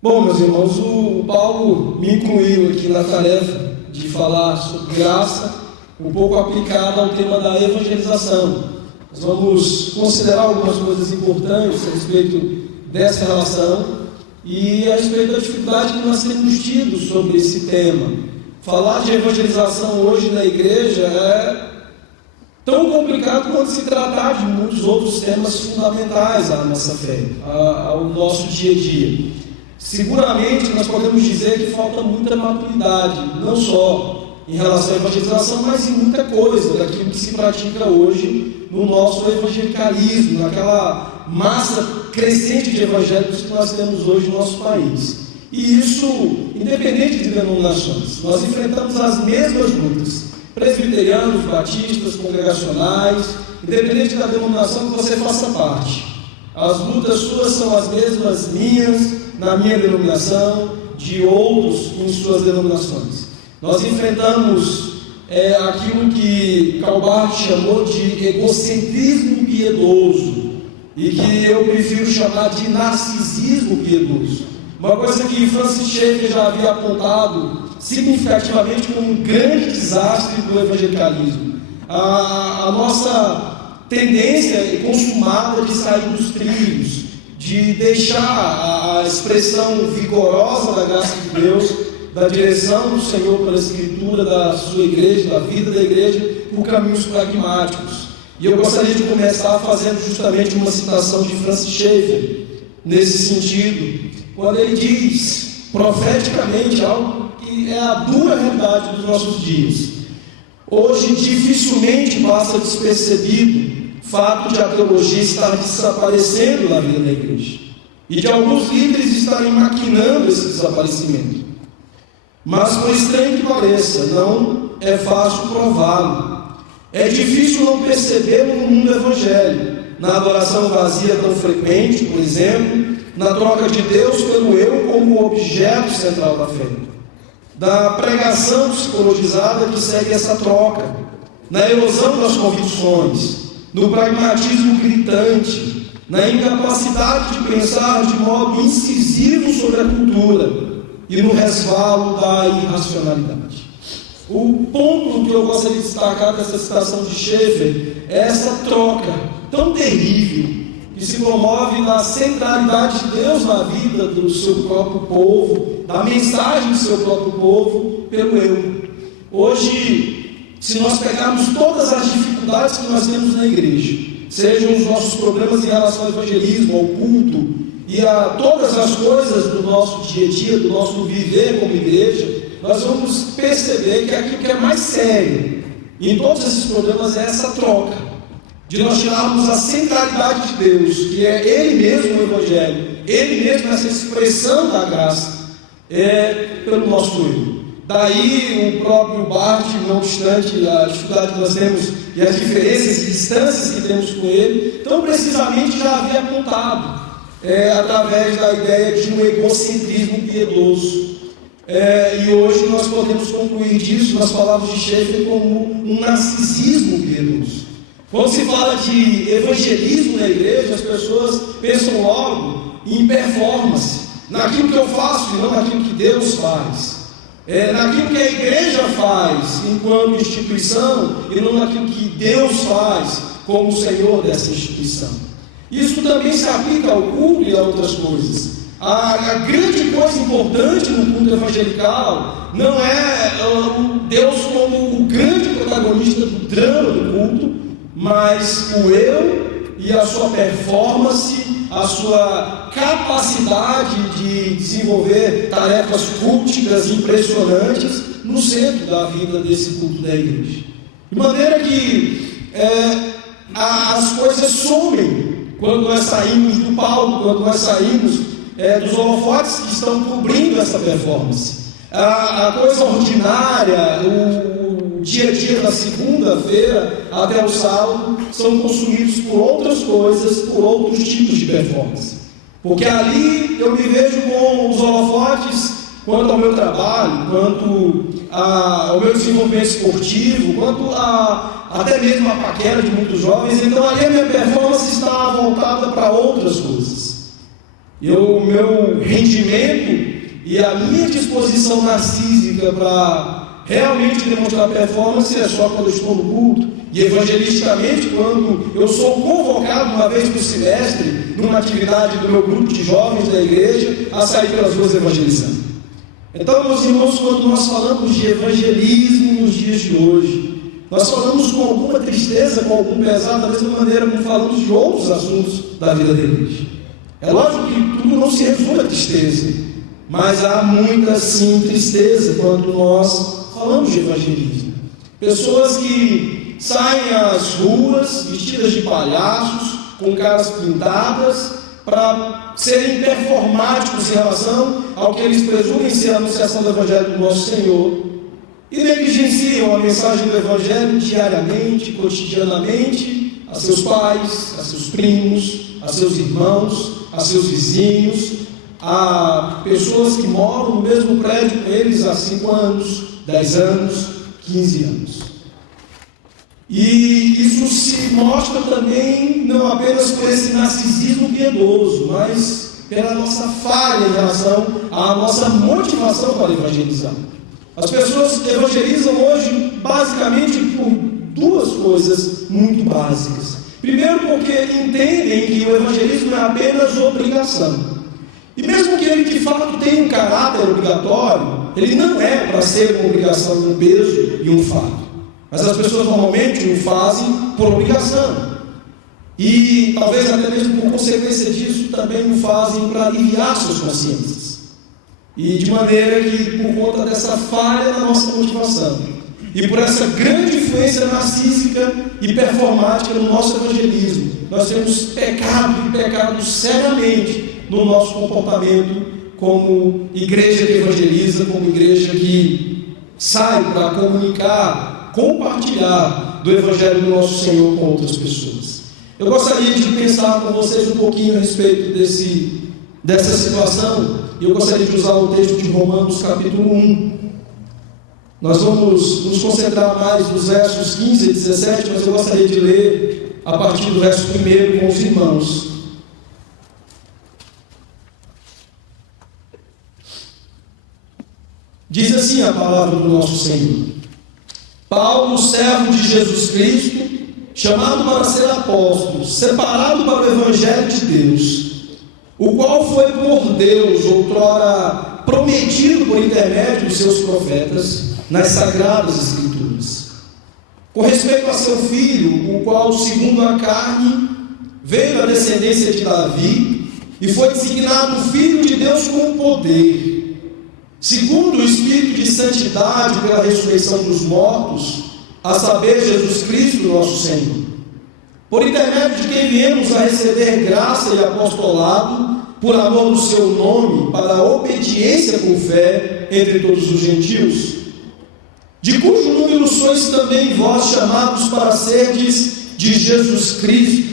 Bom, meus irmãos, o Paulo me incluiu aqui na tarefa de falar sobre graça, um pouco aplicada ao tema da evangelização. Nós vamos considerar algumas coisas importantes a respeito dessa relação e a respeito da dificuldade que nós temos tido sobre esse tema. Falar de evangelização hoje na igreja é tão complicado quanto se tratar de muitos outros temas fundamentais à nossa fé, ao nosso dia a dia. Seguramente nós podemos dizer que falta muita maturidade, não só em relação à evangelização, mas em muita coisa daquilo que se pratica hoje no nosso evangelicalismo, naquela massa crescente de evangélicos que nós temos hoje no nosso país. E isso, independente de denominações, nós enfrentamos as mesmas lutas, presbiterianos, batistas, congregacionais, independente da denominação que você faça parte. As lutas suas são as mesmas minhas, na minha denominação, de outros em suas denominações. Nós enfrentamos aquilo que Calbart chamou de egocentrismo piedoso, e que eu prefiro chamar de narcisismo piedoso. Uma coisa que Francis Schaeffer já havia apontado significativamente como um grande desastre do evangelicalismo. A nossa tendência consumada de sair dos trilhos, de deixar a expressão vigorosa da graça de Deus, da direção do Senhor pela Escritura, da sua igreja, da vida da igreja, por caminhos pragmáticos. E eu gostaria de começar fazendo justamente uma citação de Francis Schaeffer, nesse sentido, quando ele diz, profeticamente, algo que é a dura realidade dos nossos dias. Hoje, dificilmente passa despercebido o fato de a teologia estar desaparecendo na vida da igreja e de alguns líderes estarem maquinando esse desaparecimento. Mas, por estranho que pareça, não é fácil prová-lo. É difícil não percebê-lo no mundo evangélico, na adoração vazia tão frequente, por exemplo, na troca de Deus pelo eu como objeto central da fé, da pregação psicologizada que segue essa troca, na erosão das convicções, no pragmatismo gritante, na incapacidade de pensar de modo incisivo sobre a cultura e no resvalo da irracionalidade. O ponto que eu gostaria de destacar dessa citação de Schaeffer é essa troca tão terrível que se promove na centralidade de Deus na vida do seu próprio povo, da mensagem do seu próprio povo, pelo eu. Hoje, se nós pegarmos todas as dificuldades que nós temos na igreja, sejam os nossos problemas em relação ao evangelismo, ao culto, e a todas as coisas do nosso dia a dia, do nosso viver como igreja, nós vamos perceber que aquilo que é mais sério em todos esses problemas é essa troca, de nós tirarmos a centralidade de Deus, que é Ele mesmo o Evangelho, Ele mesmo essa expressão da graça, pelo nosso eu. Daí o próprio Barth, não obstante a dificuldade que nós temos e as diferenças e distâncias que temos com ele, tão precisamente já havia apontado, através da ideia de um egocentrismo piedoso. E hoje nós podemos concluir disso nas palavras de Schaeffer como um narcisismo piedoso. Quando se fala de evangelismo na igreja, as pessoas pensam logo em performance, naquilo que eu faço e não naquilo que Deus faz. Naquilo que a igreja faz enquanto instituição e não naquilo que Deus faz como o Senhor dessa instituição. Isso também se aplica ao culto e a outras coisas. A grande coisa importante no culto evangelical não é Deus como o grande protagonista do drama do culto, mas o eu e a sua performance, a sua capacidade de desenvolver tarefas culticas impressionantes no centro da vida desse culto da igreja. De maneira que as coisas somem quando nós saímos do palco, quando nós saímos dos holofotes que estão cobrindo essa performance. A coisa ordinária, o dia a dia da segunda-feira até o sábado são consumidos por outras coisas, por outros tipos de performance. Porque ali eu me vejo com os holofotes quanto ao meu trabalho, quanto ao meu desenvolvimento esportivo, quanto até mesmo a paquera de muitos jovens. Então ali a minha performance está voltada para outras coisas. O meu rendimento e a minha disposição narcísica para realmente demonstrar performance é só quando eu estou no culto, e evangelisticamente quando eu sou convocado uma vez por semestre numa atividade do meu grupo de jovens da igreja a sair pelas ruas evangelizando. Então, meus irmãos, quando nós falamos de evangelismo nos dias de hoje, nós falamos com alguma tristeza, com algum pesar, da mesma maneira como falamos de outros assuntos da vida da igreja. É lógico que tudo não se resume a tristeza, mas há muita sim tristeza quando nós falamos de evangelismo. Pessoas que saem às ruas vestidas de palhaços, com caras pintadas, para serem performáticos em relação ao que eles presumem ser a anunciação do Evangelho do nosso Senhor, e negligenciam a mensagem do Evangelho diariamente, cotidianamente, a seus pais, a seus primos, a seus irmãos, a seus vizinhos, a pessoas que moram no mesmo prédio com eles há 5 anos, 10 anos, 15 anos. E isso se mostra também não apenas por esse narcisismo piedoso, mas pela nossa falha em relação à nossa motivação para evangelizar. As pessoas evangelizam hoje basicamente por 2 coisas muito básicas. Primeiro, porque entendem que o evangelismo é apenas obrigação. E mesmo que ele de fato tenha um caráter obrigatório, ele não é para ser uma obrigação, um peso e um fardo. Mas as pessoas normalmente o fazem por obrigação. E talvez até mesmo por consequência disso também o fazem para aliviar suas consciências. E de maneira que por conta dessa falha na nossa motivação e por essa grande influência narcísica e performática no nosso evangelismo, nós temos pecado seriamente no nosso comportamento como igreja que evangeliza, como igreja que sai para comunicar, compartilhar do Evangelho do nosso Senhor com outras pessoas. Eu gostaria de pensar com vocês um pouquinho a respeito dessa situação, e eu gostaria de usar o texto de Romanos capítulo 1. Nós vamos nos concentrar mais nos versos 15 e 17, mas eu gostaria de ler a partir do verso 1 com os irmãos. Diz assim a palavra do nosso Senhor: Paulo, servo de Jesus Cristo, chamado para ser apóstolo, separado para o Evangelho de Deus, o qual foi por Deus outrora prometido por intermédio dos seus profetas nas Sagradas Escrituras, com respeito a seu filho, o qual, segundo a carne, veio da descendência de Davi e foi designado Filho de Deus com poder, segundo o Espírito de santidade pela ressurreição dos mortos, a saber, Jesus Cristo, nosso Senhor, por intermédio de quem viemos a receber graça e apostolado, por amor do seu nome, para a obediência com fé entre todos os gentios, de cujo número sois também vós chamados para serdes de Jesus Cristo.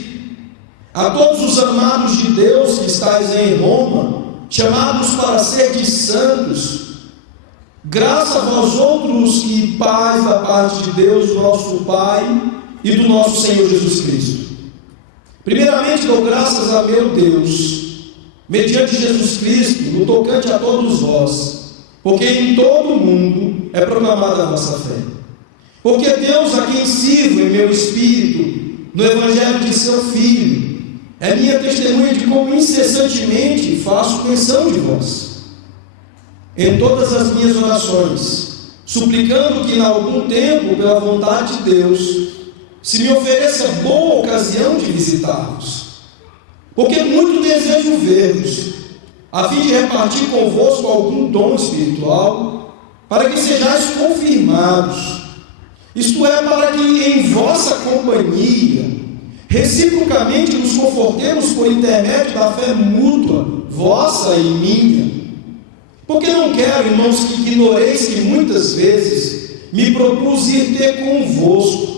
A todos os amados de Deus que estáis em Roma, chamados para serdes santos, graça a vós outros e paz da parte de Deus, nosso Pai, e do nosso Senhor Jesus Cristo. Primeiramente dou graças a meu Deus, mediante Jesus Cristo, no tocante a todos vós, porque em todo o mundo é proclamada a vossa fé. Porque Deus, a quem sirvo em meu espírito, no Evangelho de seu Filho, é minha testemunha de como incessantemente faço menção de vós, em todas as minhas orações, suplicando que, em algum tempo, pela vontade de Deus, se me ofereça boa ocasião de visitar-vos, porque muito desejo ver-vos, a fim de repartir convosco algum dom espiritual, para que sejais confirmados, isto é, para que em vossa companhia reciprocamente nos confortemos por intermédio da fé mútua, vossa e minha. Porque não quero, irmãos, que ignoreis que muitas vezes me propus ir ter convosco,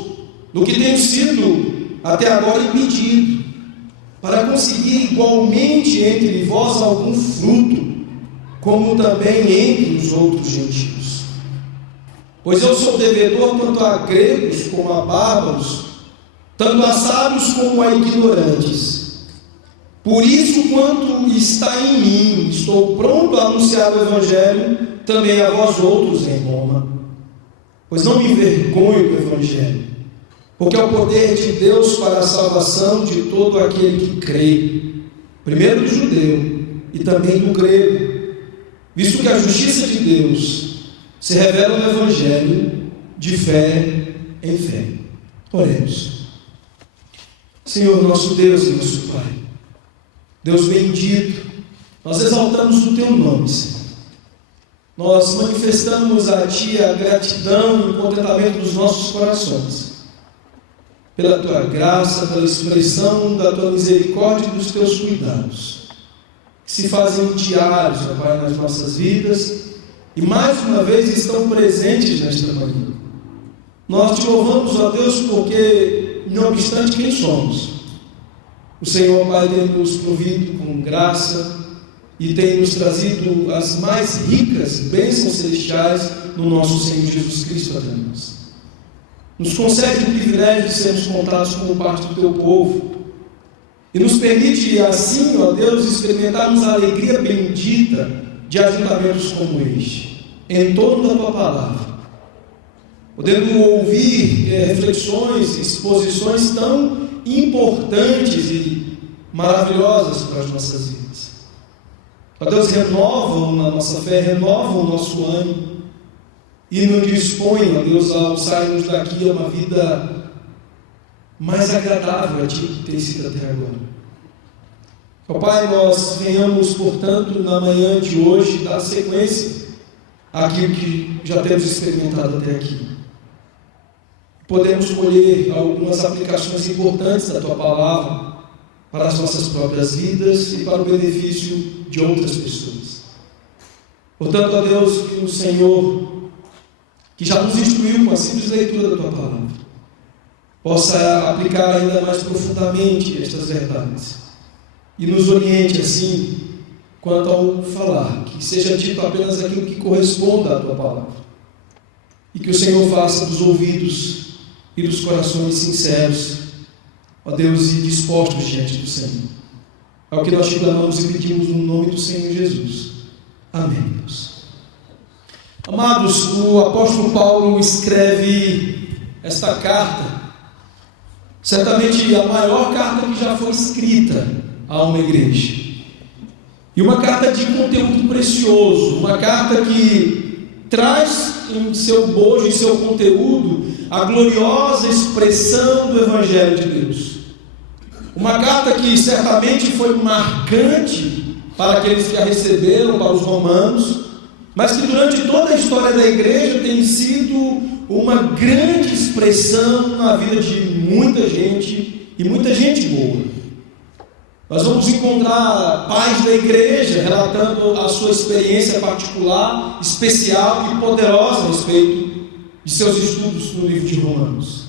do que tenho sido até agora impedido, para conseguir igualmente entre vós algum fruto, como também entre os outros gentios. Pois eu sou devedor tanto a gregos como a bárbaros, tanto a sábios como a ignorantes. Por isso, quanto está em mim, estou pronto a anunciar o Evangelho também a vós outros em Roma. Pois não me envergonho do Evangelho, porque é o poder de Deus para a salvação de todo aquele que crê, primeiro do judeu e também do grego, visto que a justiça de Deus se revela no Evangelho de fé em fé. Oremos. Senhor nosso Deus e nosso Pai, Deus bendito, nós exaltamos o Teu nome, Senhor. Nós manifestamos a Ti a gratidão e o contentamento dos nossos corações, pela Tua graça, pela expressão da Tua misericórdia e dos Teus cuidados, que se fazem diários, ó Pai, nas nossas vidas, e mais uma vez estão presentes nesta manhã. Nós Te louvamos, ó Deus, porque, não obstante quem somos, o Senhor, Pai, tem nos provido com graça e tem nos trazido as mais ricas bênçãos celestiais no nosso Senhor Jesus Cristo até nós. Nos concede o privilégio de sermos contados como parte do Teu povo e nos permite assim, ó Deus, experimentarmos a alegria bendita de ajuntamentos como este, em torno da Tua palavra, podendo ouvir reflexões, exposições tão importantes e maravilhosas para as nossas vidas. Ó Deus, renovam a nossa fé, renovam o nosso ânimo e nos dispõe, ó Deus, ao sairmos daqui a uma vida mais agradável a Ti que tem sido até agora. Ó Pai, nós venhamos, portanto, na manhã de hoje, dar sequência àquilo que já temos experimentado até aqui. Podemos colher algumas aplicações importantes da Tua palavra para as nossas próprias vidas e para o benefício de outras pessoas. Portanto, ó Deus, que o Senhor, que já nos instruiu com a simples leitura da Tua palavra, possa aplicar ainda mais profundamente estas verdades e nos oriente assim quanto ao falar, que seja dito apenas aquilo que corresponda à Tua palavra e que o Senhor faça dos ouvidos e dos corações sinceros, ó Deus, e dispostos diante do Senhor. É o que nós te clamamos e pedimos no nome do Senhor Jesus. Amém, Deus. Amados, o apóstolo Paulo escreve esta carta, certamente a maior carta que já foi escrita a uma igreja, e uma carta de conteúdo precioso, uma carta que traz em seu bojo, em seu conteúdo, a gloriosa expressão do Evangelho de Deus. Uma carta que certamente foi marcante para aqueles que a receberam, para os romanos, mas que durante toda a história da igreja tem sido uma grande expressão na vida de muita gente, e muita gente boa. Nós vamos encontrar pais da igreja relatando a sua experiência particular, especial e poderosa a respeito de seus estudos no livro de Romanos.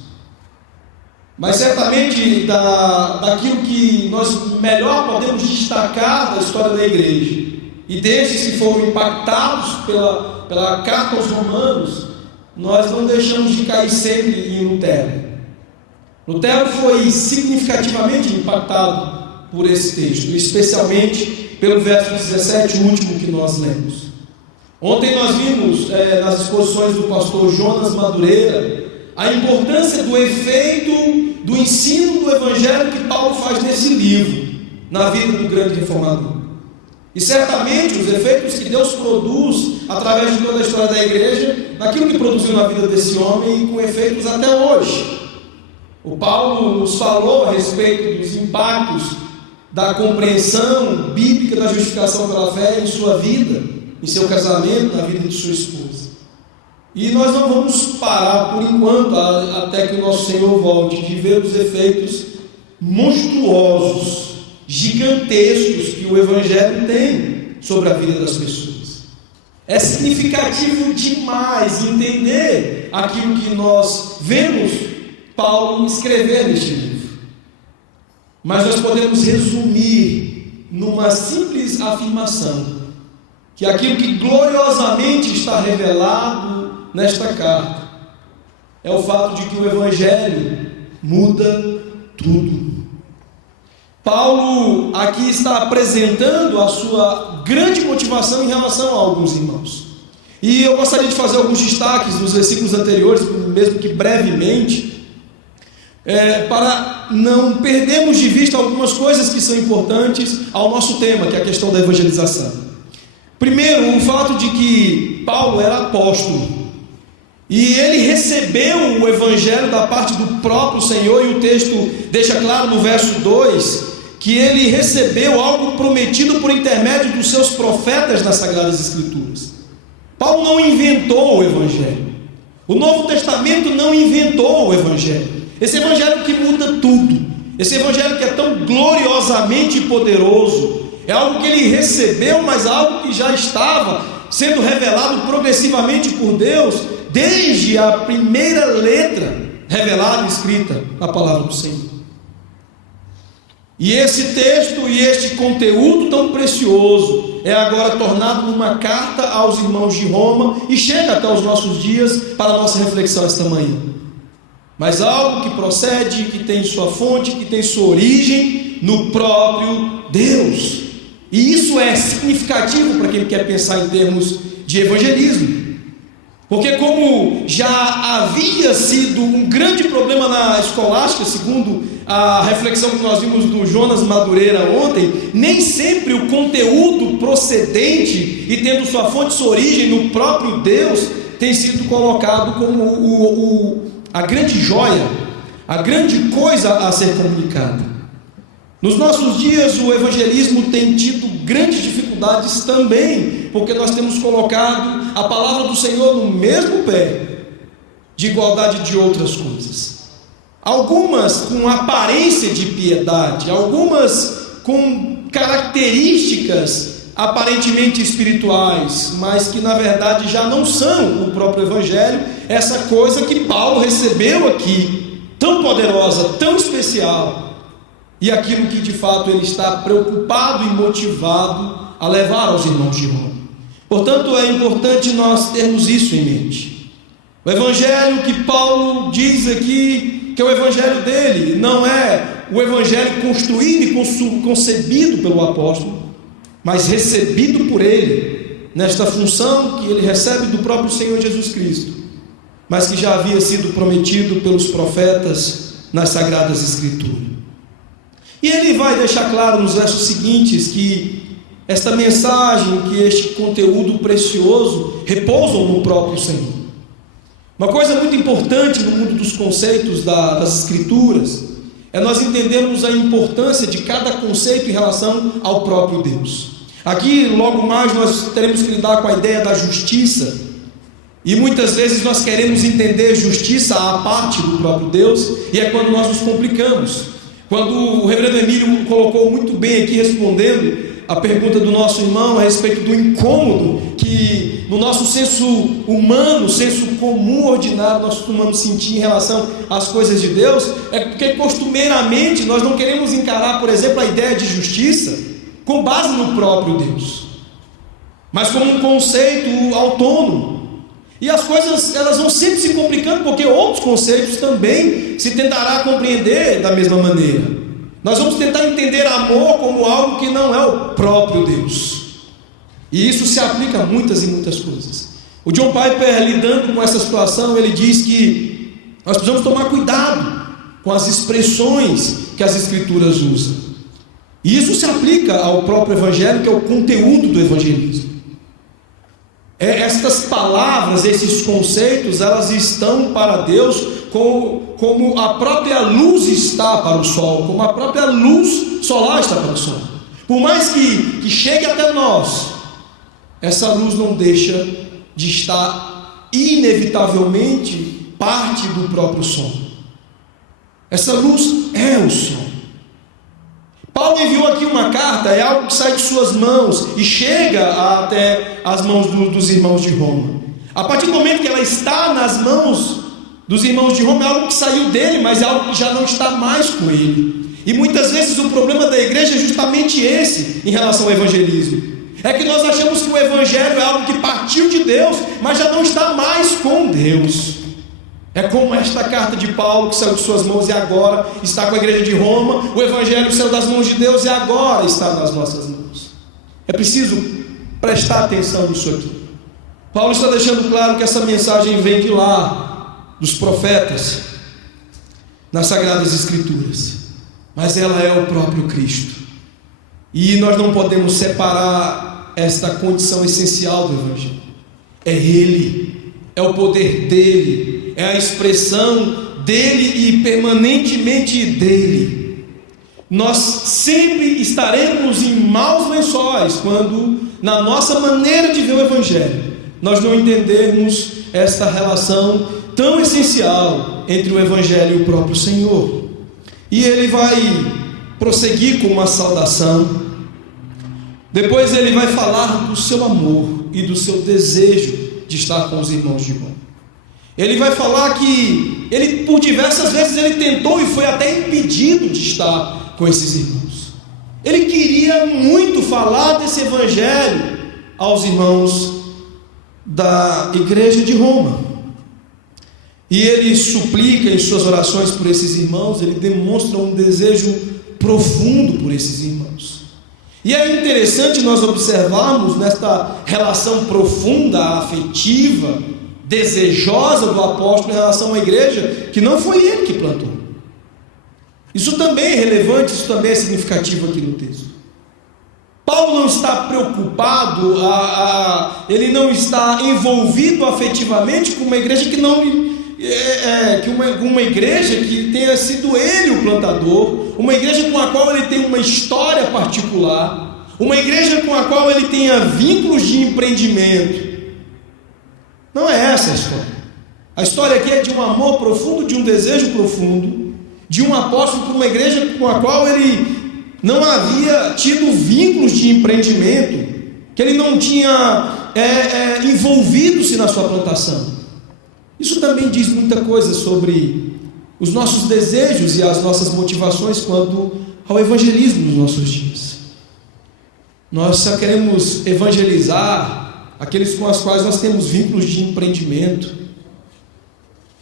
Mas certamente daquilo que nós melhor podemos destacar da história da igreja, e desses que foram impactados pela carta aos Romanos, nós não deixamos de cair sempre em Lutero. Lutero foi significativamente impactado por esse texto, especialmente pelo verso 17, o último que nós lemos. Ontem nós vimos nas exposições do pastor Jonas Madureira a importância do efeito do ensino do Evangelho que Paulo faz nesse livro, na vida do grande reformador. E certamente os efeitos que Deus produz através de toda a história da igreja, naquilo que produziu na vida desse homem, com efeitos até hoje. O Paulo nos falou a respeito dos impactos da compreensão bíblica da justificação pela fé em sua vida, em seu casamento, na vida de sua esposa. E nós não vamos parar por enquanto, até que o nosso Senhor volte, de ver os efeitos monstruosos, gigantescos que o Evangelho tem sobre a vida das pessoas. É significativo demais entender aquilo que nós vemos Paulo escrever neste livro. Mas nós podemos resumir numa simples afirmação, que aquilo que gloriosamente está revelado nesta carta é o fato de que o Evangelho muda tudo. Paulo aqui está apresentando a sua grande motivação em relação a alguns irmãos. E eu gostaria de fazer alguns destaques nos versículos anteriores, mesmo que brevemente, para não perdermos de vista algumas coisas que são importantes ao nosso tema, que é a questão da evangelização. Primeiro, o fato de que Paulo era apóstolo, e ele recebeu o evangelho da parte do próprio Senhor, e o texto deixa claro no verso 2, que ele recebeu algo prometido por intermédio dos seus profetas nas Sagradas Escrituras. Paulo não inventou o evangelho. O Novo Testamento não inventou o evangelho. Esse evangelho que muda tudo, esse evangelho que é tão gloriosamente poderoso, é algo que ele recebeu, mas algo que já estava sendo revelado progressivamente por Deus, desde a primeira letra revelada e escrita na palavra do Senhor. E esse texto e este conteúdo tão precioso é agora tornado numa carta aos irmãos de Roma e chega até os nossos dias para a nossa reflexão esta manhã. Mas algo que procede, que tem sua fonte, que tem sua origem no próprio Deus. E isso é significativo para quem quer pensar em termos de evangelismo. Porque como já havia sido um grande problema na escolástica, segundo a reflexão que nós vimos do Jonas Madureira ontem, nem sempre o conteúdo procedente e tendo sua fonte, sua origem no próprio Deus, tem sido colocado como a grande joia, a grande coisa a ser comunicada. Nos nossos dias o evangelismo tem tido grandes dificuldades também, porque nós temos colocado a palavra do Senhor no mesmo pé de igualdade de outras coisas. Algumas com aparência de piedade, algumas com características aparentemente espirituais, mas que na verdade já não são o próprio evangelho, essa coisa que Paulo recebeu aqui, tão poderosa, tão especial, e aquilo que de fato ele está preocupado e motivado a levar aos irmãos de Roma. Portanto, é importante nós termos isso em mente. O evangelho que Paulo diz aqui, que é o evangelho dele, não é o evangelho construído e concebido pelo apóstolo, mas recebido por ele, nesta função que ele recebe do próprio Senhor Jesus Cristo, mas que já havia sido prometido pelos profetas nas Sagradas Escrituras. E ele vai deixar claro nos versos seguintes que esta mensagem, que este conteúdo precioso repousam no próprio Senhor. Uma coisa muito importante no mundo dos conceitos das Escrituras é nós entendermos a importância de cada conceito em relação ao próprio Deus. Aqui, logo mais, nós teremos que lidar com a ideia da justiça, e muitas vezes nós queremos entender justiça à parte do próprio Deus, e é quando nós nos complicamos. Quando o reverendo Emílio colocou muito bem aqui, respondendo a pergunta do nosso irmão a respeito do incômodo que no nosso senso humano, senso comum, ordinário, nós costumamos sentir em relação às coisas de Deus, é porque costumeiramente nós não queremos encarar, por exemplo, a ideia de justiça com base no próprio Deus, mas como um conceito autônomo. E as coisas elas vão sempre se complicando, porque outros conceitos também se tentará compreender da mesma maneira. Nós vamos tentar entender amor como algo que não é o próprio Deus, e isso se aplica a muitas e muitas coisas. O John Piper, lidando com essa situação, ele diz que nós precisamos tomar cuidado com as expressões que as Escrituras usam, e isso se aplica ao próprio Evangelho, que é o conteúdo do evangelismo. Estas palavras, esses conceitos, elas estão para Deus como a própria luz está para o sol, como a própria luz solar está para o sol. Por mais que chegue até nós, essa luz não deixa de estar inevitavelmente parte do próprio sol. Essa luz é o sol. Paulo enviou aqui uma carta, é algo que sai de suas mãos e chega até as mãos dos irmãos de Roma. A partir do momento que ela está nas mãos dos irmãos de Roma, é algo que saiu dele, mas é algo que já não está mais com ele. E muitas vezes o problema da igreja é justamente esse em relação ao evangelismo. É que nós achamos que o evangelho é algo que partiu de Deus, mas já não está mais com Deus. É como esta carta de Paulo que saiu de suas mãos e agora está com a igreja de Roma. O evangelho saiu das mãos de Deus e agora está nas nossas mãos. É preciso prestar atenção nisso aqui. Paulo está deixando claro que essa mensagem vem de lá, dos profetas, nas Sagradas Escrituras, mas ela é o próprio Cristo, e nós não podemos separar esta condição essencial do Evangelho. É Ele, é o poder dEle, é a expressão dEle e permanentemente dEle. Nós sempre estaremos em maus lençóis quando, na nossa maneira de ver o Evangelho, nós não entendermos esta relação tão essencial entre o Evangelho e o próprio Senhor. E ele vai prosseguir com uma saudação. Depois ele vai falar do seu amor e do seu desejo de estar com os irmãos de Roma. Ele vai falar que ele, por diversas vezes, ele tentou e foi até impedido de estar com esses irmãos. Ele queria muito falar desse Evangelho aos irmãos da igreja de Roma. E ele suplica em suas orações por esses irmãos, ele demonstra um desejo profundo por esses irmãos. E é interessante nós observarmos nesta relação profunda, afetiva, desejosa do apóstolo em relação à igreja, que não foi ele que plantou. Isso também é relevante, isso também é significativo aqui no texto. Paulo não está preocupado, ele não está envolvido afetivamente com uma igreja que não uma igreja que tenha sido ele o plantador, uma igreja com a qual ele tem uma história particular, uma igreja com a qual ele tenha vínculos de empreendimento. Não é essa a história. A história aqui é de um amor profundo, de um desejo profundo, de um apóstolo por uma igreja com a qual ele não havia tido vínculos de empreendimento, que ele não tinha envolvido-se na sua plantação. Isso também diz muita coisa sobre os nossos desejos e as nossas motivações quanto ao evangelismo nos nossos dias. Nós só queremos evangelizar aqueles com os quais nós temos vínculos de empreendimento,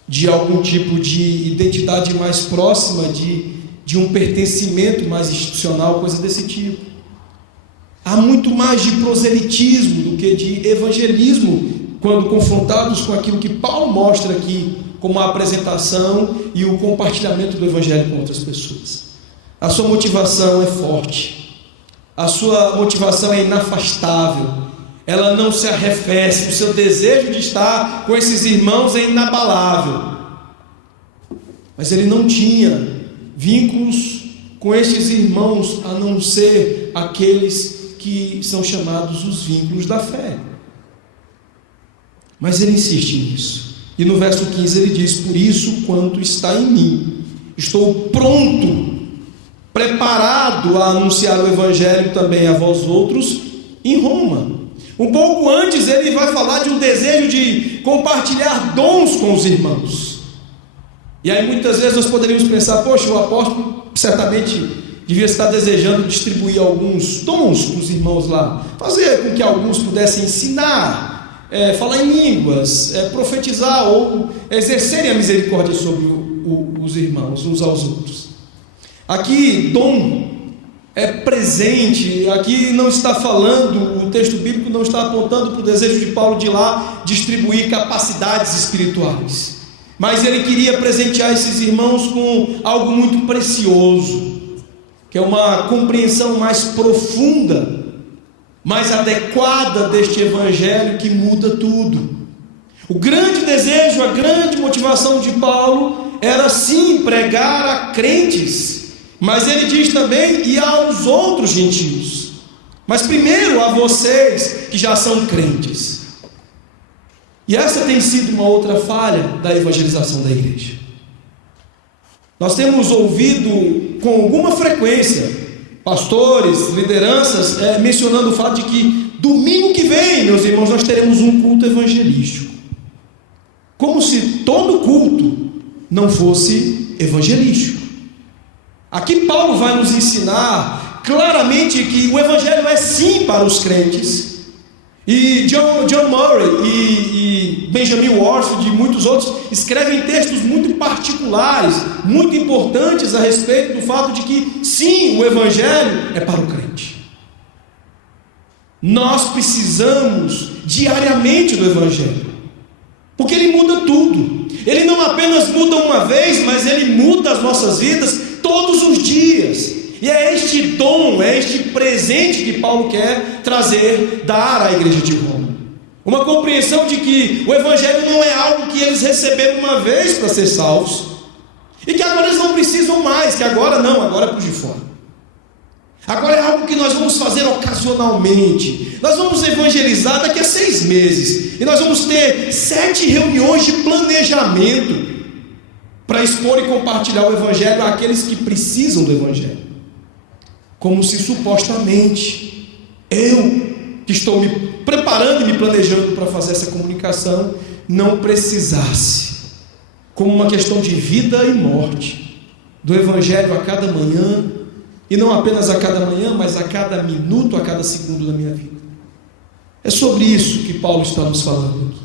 de algum tipo de identidade mais próxima, de um pertencimento mais institucional, coisa desse tipo. Há muito mais de proselitismo do que de evangelismo quando confrontados com aquilo que Paulo mostra aqui como a apresentação e o compartilhamento do Evangelho com outras pessoas. A sua motivação é forte, a sua motivação é inafastável, ela não se arrefece, o seu desejo de estar com esses irmãos é inabalável. Mas ele não tinha vínculos com esses irmãos a não ser aqueles que são chamados os vínculos da fé. Mas ele insiste nisso. E no verso 15 ele diz: por isso, quanto está em mim, estou pronto, preparado a anunciar o Evangelho também a vós outros em Roma. Um pouco antes ele vai falar de um desejo de compartilhar dons com os irmãos. E aí muitas vezes nós poderíamos pensar: poxa, o apóstolo certamente devia estar desejando distribuir alguns dons para os irmãos lá, fazer com que alguns pudessem ensinar, falar em línguas, profetizar ou exercerem a misericórdia sobre os irmãos uns aos outros. Aqui dom é presente, aqui não está falando, o texto bíblico não está apontando para o desejo de Paulo de lá distribuir capacidades espirituais, mas ele queria presentear esses irmãos com algo muito precioso, que é uma compreensão mais profunda, mais adequada deste Evangelho que muda tudo. O grande desejo, a grande motivação de Paulo era sim pregar a crentes, mas ele diz também e aos outros gentios, mas primeiro a vocês que já são crentes. E essa tem sido uma outra falha da evangelização da igreja. Nós temos ouvido com alguma frequência pastores, lideranças mencionando o fato de que domingo que vem, meus irmãos, nós teremos um culto evangelístico, como se todo culto não fosse evangelístico. Aqui Paulo vai nos ensinar claramente que o evangelho é sim para os crentes, E John Murray e Benjamin Warfield e muitos outros escrevem textos muito particulares, muito importantes a respeito do fato de que, sim, o Evangelho é para o crente. Nós precisamos diariamente do Evangelho, porque ele muda tudo. Ele não apenas muda uma vez, mas ele muda as nossas vidas todos os dias. E é este dom, é este presente que Paulo quer trazer, dar à igreja de Roma. Uma compreensão de que o Evangelho não é algo que eles receberam uma vez para ser salvos, e que agora eles não precisam mais, que agora não, agora é para os de fora. Agora é algo que nós vamos fazer ocasionalmente. Nós vamos evangelizar daqui a 6 meses, e nós vamos ter 7 reuniões de planejamento para expor e compartilhar o Evangelho àqueles que precisam do Evangelho. Como se supostamente eu, que estou me preparando e me planejando para fazer essa comunicação, não precisasse, como uma questão de vida e morte, do Evangelho a cada manhã, e não apenas a cada manhã, mas a cada minuto, a cada segundo da minha vida. É sobre isso que Paulo está nos falando aqui.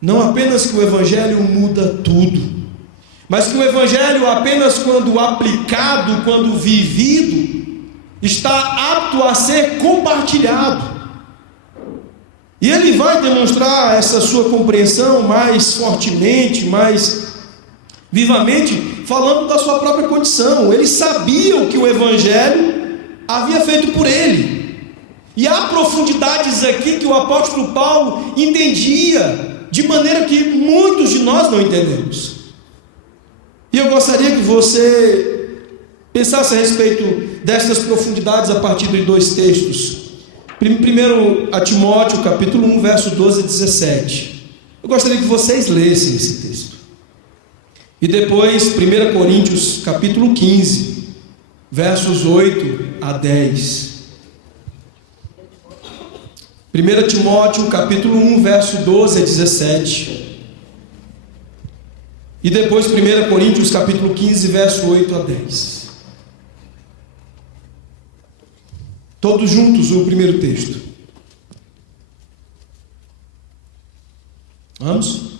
Não apenas que o Evangelho muda tudo, mas que o Evangelho, apenas quando aplicado, quando vivido, está apto a ser compartilhado. E ele vai demonstrar essa sua compreensão mais fortemente, mais vivamente, falando da sua própria condição. Ele sabia o que o Evangelho havia feito por ele. E há profundidades aqui que o apóstolo Paulo entendia de maneira que muitos de nós não entendemos. E eu gostaria que você pensasse a respeito destas profundidades a partir de 2 textos. Primeiro a Timóteo, capítulo 1, verso 12 a 17. Eu gostaria que vocês lessem esse texto. E depois 1 Coríntios, capítulo 15, versos 8 a 10. 1 Timóteo, capítulo 1, verso 12 a 17. E depois 1 Coríntios, capítulo 15, verso 8 a 10. Todos juntos o primeiro texto. Vamos?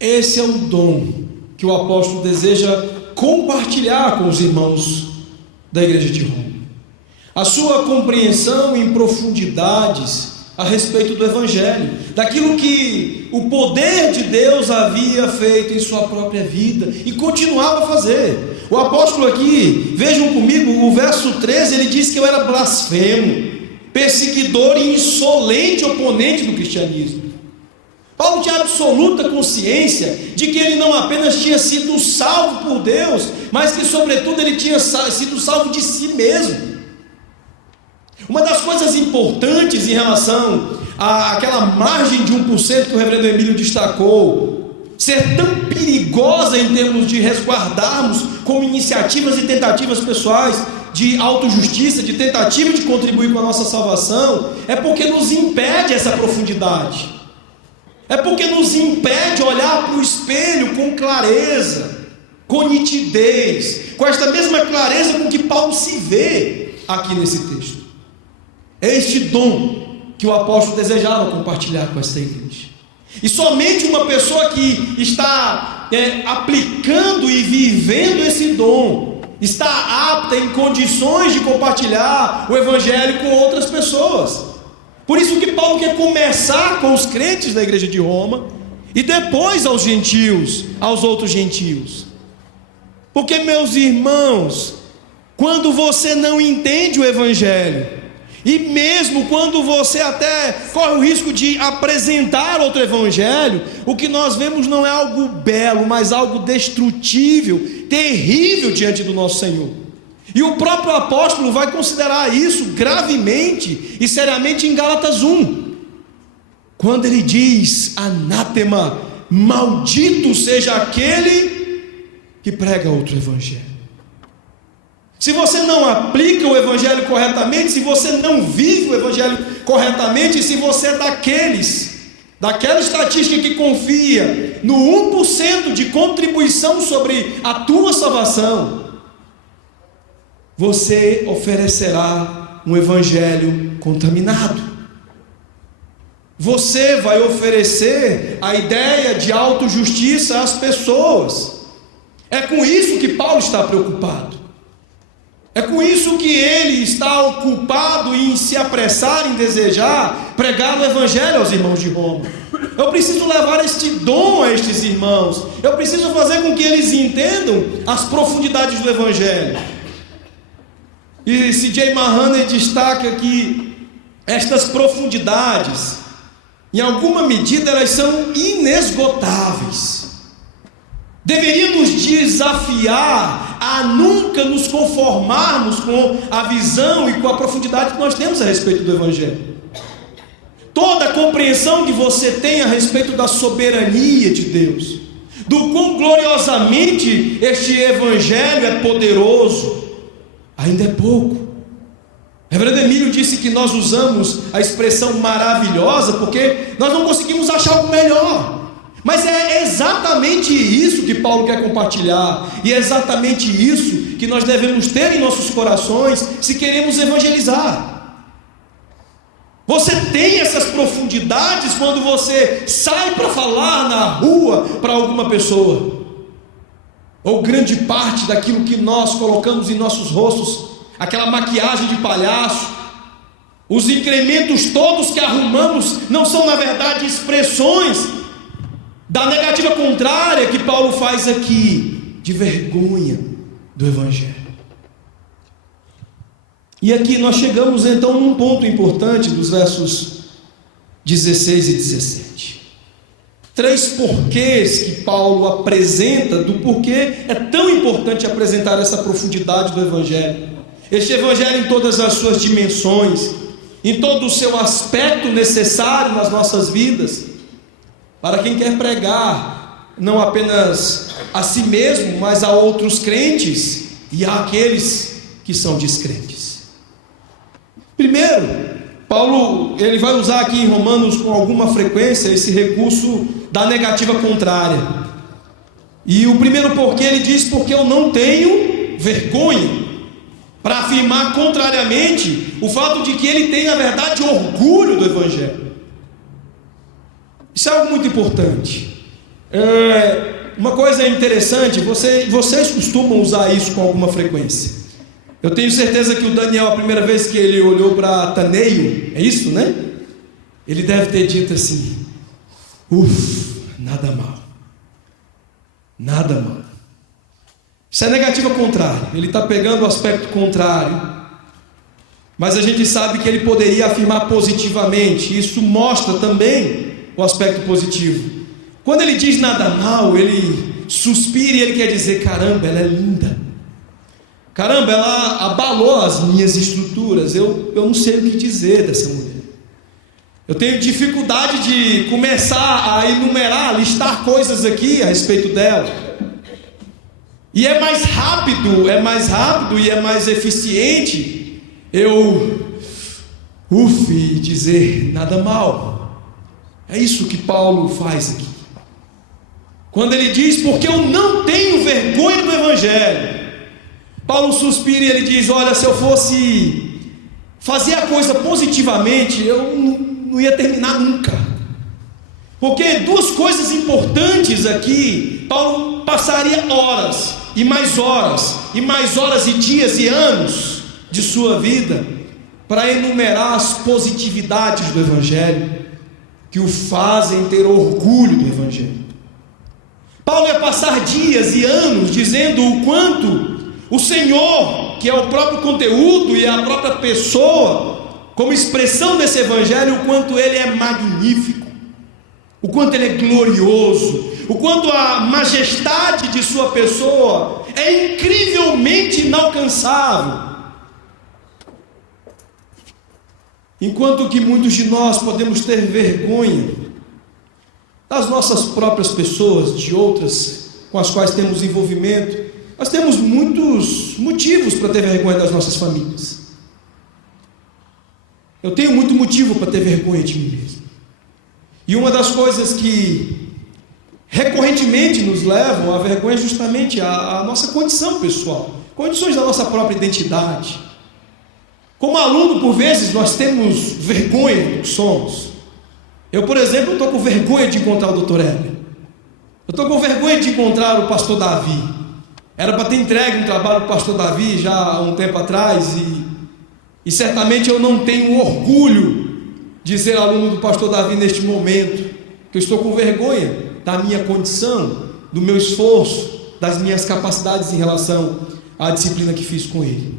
Esse é o dom que o apóstolo deseja compartilhar com os irmãos da igreja de Roma. A sua compreensão em profundidades a respeito do Evangelho, daquilo que o poder de Deus havia feito em sua própria vida e continuava a fazer. O apóstolo aqui, vejam comigo, o verso 13, ele diz que eu era blasfemo, perseguidor e insolente oponente do cristianismo. Paulo tinha absoluta consciência de que ele não apenas tinha sido salvo por Deus, mas que sobretudo ele tinha sido salvo de si mesmo. Uma das coisas importantes em relação àquela margem de 1% que o reverendo Emílio destacou, ser tão perigosa em termos de resguardarmos como iniciativas e tentativas pessoais de autojustiça, de tentativa de contribuir com a nossa salvação, é porque nos impede essa profundidade. é porque nos impede olhar para o espelho com clareza, com nitidez, com esta mesma clareza com que Paulo se vê aqui nesse texto. É este dom que o apóstolo desejava compartilhar com essa igreja. E somente uma pessoa que está aplicando e vivendo esse dom está apta, em condições de compartilhar o evangelho com outras pessoas. Por isso que Paulo quer começar com os crentes da igreja de Roma e depois aos gentios, aos outros gentios. Porque, meus irmãos, quando você não entende o evangelho, e mesmo quando você até corre o risco de apresentar outro evangelho, o que nós vemos não é algo belo, mas algo destrutível, terrível diante do nosso Senhor. E o próprio apóstolo vai considerar isso gravemente e seriamente em Gálatas 1, quando ele diz: anátema, maldito seja aquele que prega outro evangelho. Se você não aplica o evangelho corretamente, se você não vive o evangelho corretamente, se você é daquela estatística que confia no 1% de contribuição sobre a tua salvação, você oferecerá um evangelho contaminado. Você vai oferecer a ideia de autojustiça às pessoas. É com isso que Paulo está preocupado. É com isso que ele está ocupado em se apressar, em desejar pregar o evangelho aos irmãos de Roma. Eu preciso levar este dom a estes irmãos. Eu preciso fazer com que eles entendam as profundidades do evangelho. E C.J. Mahaney destaca que estas profundidades, em alguma medida, elas são inesgotáveis. Deveria nos desafiar a nunca nos conformarmos com a visão e com a profundidade que nós temos a respeito do evangelho. Toda a compreensão que você tem a respeito da soberania de Deus, do quão gloriosamente este evangelho é poderoso, ainda é pouco. Reverendo Emílio disse que nós usamos a expressão maravilhosa porque nós não conseguimos achar algo melhor. Mas é exatamente isso que Paulo quer compartilhar, e é exatamente isso que nós devemos ter em nossos corações se queremos evangelizar. Você tem essas profundidades quando você sai para falar na rua para alguma pessoa, ou grande parte daquilo que nós colocamos em nossos rostos, aquela maquiagem de palhaço, os incrementos todos que arrumamos, não são na verdade expressões da negativa contrária que Paulo faz aqui, de vergonha do evangelho. E aqui nós chegamos então num ponto importante dos versos 16 e 17. 3 porquês que Paulo apresenta do porquê é tão importante apresentar essa profundidade do evangelho. Este evangelho em todas as suas dimensões, em todo o seu aspecto necessário nas nossas vidas, para quem quer pregar não apenas a si mesmo, mas a outros crentes e àqueles que são descrentes. Primeiro, Paulo ele vai usar aqui em Romanos com alguma frequência esse recurso da negativa contrária. E o primeiro porquê ele diz: porque eu não tenho vergonha, para afirmar contrariamente o fato de que ele tem na verdade orgulho do evangelho. Isso é algo muito importante. Uma coisa interessante, vocês costumam usar isso com alguma frequência. Eu tenho certeza que o Daniel, a primeira vez que ele olhou para Taneio, é isso, né? Ele deve ter dito assim: nada mal. Nada mal. Isso é negativa contrária. Ele está pegando o aspecto contrário. Mas a gente sabe que ele poderia afirmar positivamente. Isso mostra também o aspecto positivo. Quando ele diz nada mal, ele suspira e ele quer dizer: caramba, ela é linda. Caramba, ela abalou as minhas estruturas. Eu não sei o que dizer dessa mulher. Eu tenho dificuldade de começar a enumerar, listar coisas aqui a respeito dela. E é mais rápido e é mais eficiente eu dizer nada mal. É isso que Paulo faz aqui. Quando ele diz, porque eu não tenho vergonha do Evangelho, Paulo suspira e ele diz, olha, se eu fosse fazer a coisa positivamente, eu não ia terminar nunca. Porque duas coisas importantes aqui, Paulo passaria horas, e mais horas, e mais horas, e dias, e anos de sua vida, para enumerar as positividades do Evangelho, que o fazem ter orgulho do Evangelho. Paulo ia passar dias e anos dizendo o quanto o Senhor, que é o próprio conteúdo e a própria pessoa, como expressão desse Evangelho, o quanto ele é magnífico, o quanto ele é glorioso, o quanto a majestade de sua pessoa é incrivelmente inalcançável. Enquanto que muitos de nós podemos ter vergonha das nossas próprias pessoas, de outras com as quais temos envolvimento, nós temos muitos motivos para ter vergonha das nossas famílias. Eu tenho muito motivo para ter vergonha de mim mesmo. E uma das coisas que recorrentemente nos levam à vergonha é justamente a nossa condição pessoal, condições da nossa própria identidade. Como aluno, por vezes, nós temos vergonha do que somos. Eu, por exemplo, estou com vergonha de encontrar o Dr. Heber. Eu estou com vergonha de encontrar o pastor Davi. Era para ter entregue um trabalho para o pastor Davi já há um tempo atrás, e certamente eu não tenho orgulho de ser aluno do pastor Davi neste momento, que eu estou com vergonha da minha condição, do meu esforço, das minhas capacidades em relação à disciplina que fiz com ele.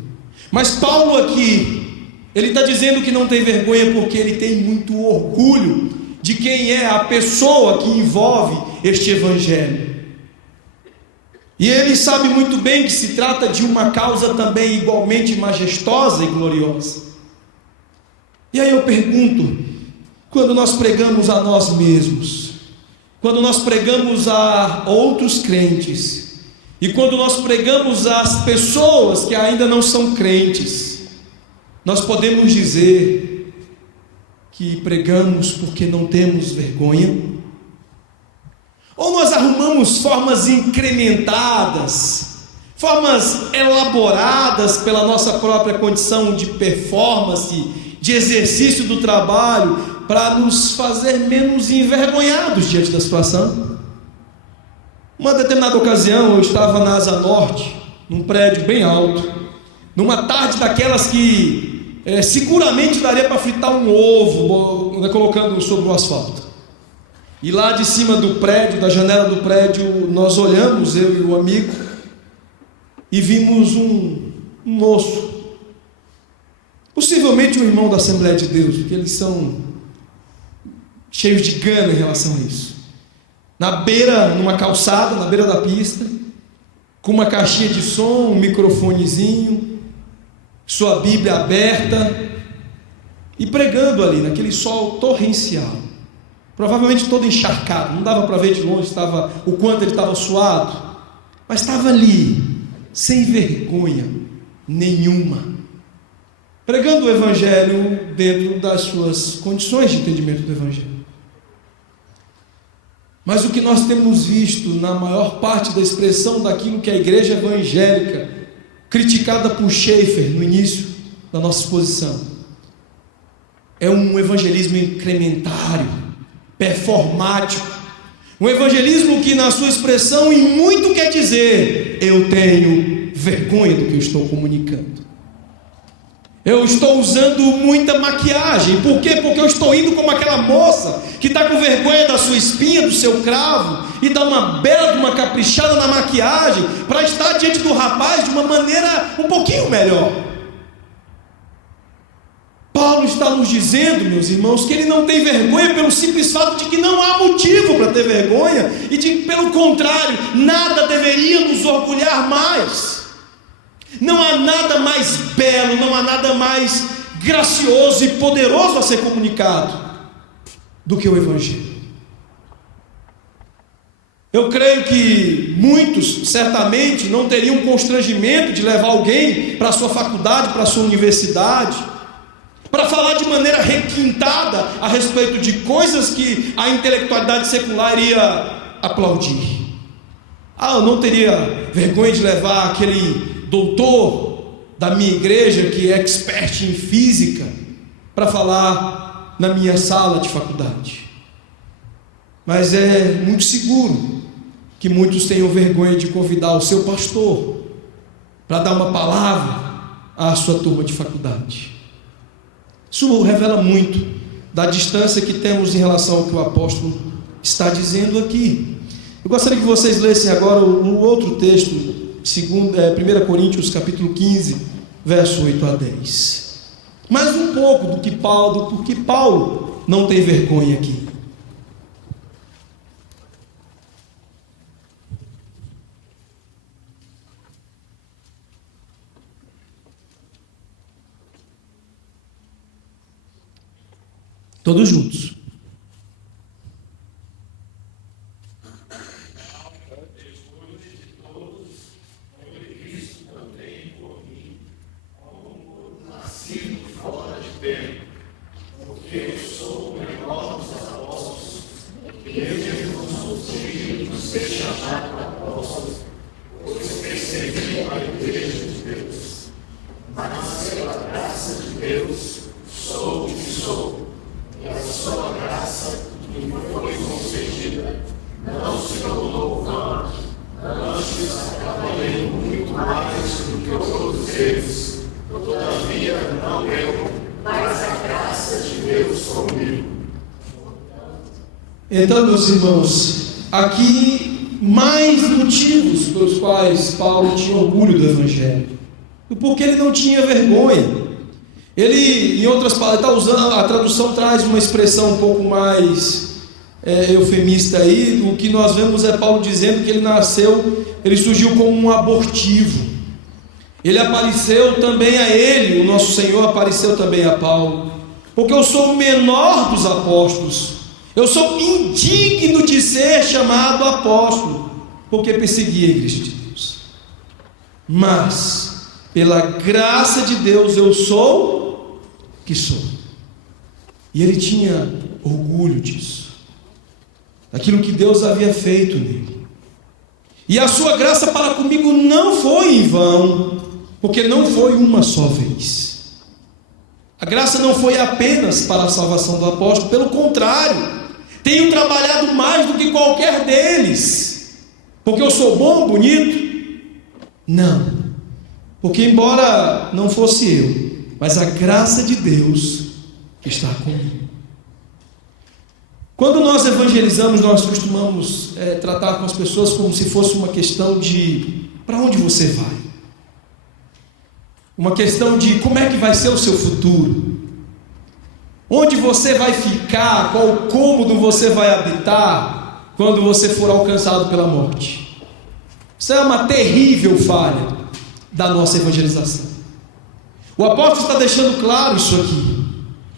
Mas Paulo aqui, ele está dizendo que não tem vergonha porque ele tem muito orgulho de quem é a pessoa que envolve este Evangelho. E ele sabe muito bem que se trata de uma causa também igualmente majestosa e gloriosa. E aí eu pergunto, quando nós pregamos a nós mesmos, quando nós pregamos a outros crentes, e quando nós pregamos às pessoas que ainda não são crentes, nós podemos dizer que pregamos porque não temos vergonha? Ou nós arrumamos formas incrementadas, formas elaboradas pela nossa própria condição de performance, de exercício do trabalho, para nos fazer menos envergonhados diante da situação? Uma determinada ocasião eu estava na Asa Norte, num prédio bem alto, numa tarde daquelas que seguramente daria para fritar um ovo, colocando sobre o asfalto. E lá de cima do prédio, da janela do prédio, nós olhamos, eu e o amigo, e vimos um moço, possivelmente um irmão da Assembleia de Deus, porque eles são cheios de gana em relação a isso. Na beira, numa calçada, na beira da pista, com uma caixinha de som, um microfonezinho, sua Bíblia aberta, e pregando ali, naquele sol torrencial, provavelmente todo encharcado, não dava para ver de longe o quanto ele estava suado, mas estava ali, sem vergonha nenhuma, pregando o Evangelho dentro das suas condições de entendimento do Evangelho. Mas o que nós temos visto na maior parte da expressão daquilo que a igreja evangélica, criticada por Schaeffer no início da nossa exposição, é um evangelismo incrementário, performático, um evangelismo que na sua expressão em muito quer dizer: eu tenho vergonha do que eu estou comunicando, eu estou usando muita maquiagem. Por quê? Porque eu estou indo como aquela moça que está com vergonha da sua espinha, do seu cravo, e dá uma bela de uma caprichada na maquiagem para estar diante do rapaz de uma maneira um pouquinho melhor. Paulo está nos dizendo, meus irmãos, que ele não tem vergonha pelo simples fato de que não há motivo para ter vergonha, e de que, pelo contrário, nada deveria nos orgulhar mais. Não há nada mais belo, não há nada mais gracioso e poderoso a ser comunicado do que o Evangelho. Eu creio que muitos certamente não teriam constrangimento de levar alguém para a sua faculdade, para a sua universidade, para falar de maneira requintada a respeito de coisas que a intelectualidade secular iria aplaudir. Eu não teria vergonha de levar aquele doutor da minha igreja, que é expert em física, para falar na minha sala de faculdade. Mas é muito seguro que muitos tenham vergonha de convidar o seu pastor para dar uma palavra à sua turma de faculdade. Isso revela muito da distância que temos em relação ao que o apóstolo está dizendo aqui. Eu gostaria que vocês lessem agora um outro texto, 1 Coríntios capítulo 15, verso 8 a 10. Mais um pouco do que Paulo não tem vergonha aqui. Todos juntos. Então, meus irmãos, aqui mais motivos pelos quais Paulo tinha orgulho do Evangelho, porque ele não tinha vergonha. Ele, em outras palavras, está usando, a tradução traz uma expressão um pouco mais eufemista aí. O que nós vemos é Paulo dizendo que ele surgiu como um abortivo. Ele apareceu também a ele, o nosso Senhor apareceu também a Paulo, porque eu sou o menor dos apóstolos. Eu sou indigno de ser chamado apóstolo, porque persegui a igreja de Deus. Mas, pela graça de Deus, eu sou o que sou. E ele tinha orgulho disso, daquilo que Deus havia feito nele. E a sua graça para comigo não foi em vão, porque não foi uma só vez. A graça não foi apenas para a salvação do apóstolo, pelo contrário, tenho trabalhado mais do que qualquer deles, porque eu sou bom, bonito? Não, porque embora não fosse eu, mas a graça de Deus que está comigo. Quando nós evangelizamos, nós costumamos tratar com as pessoas como se fosse uma questão de para onde você vai, uma questão de como é que vai ser o seu futuro, onde você vai ficar, qual cômodo você vai habitar quando você for alcançado pela morte. Isso é uma terrível falha da nossa evangelização. O apóstolo está deixando claro isso aqui.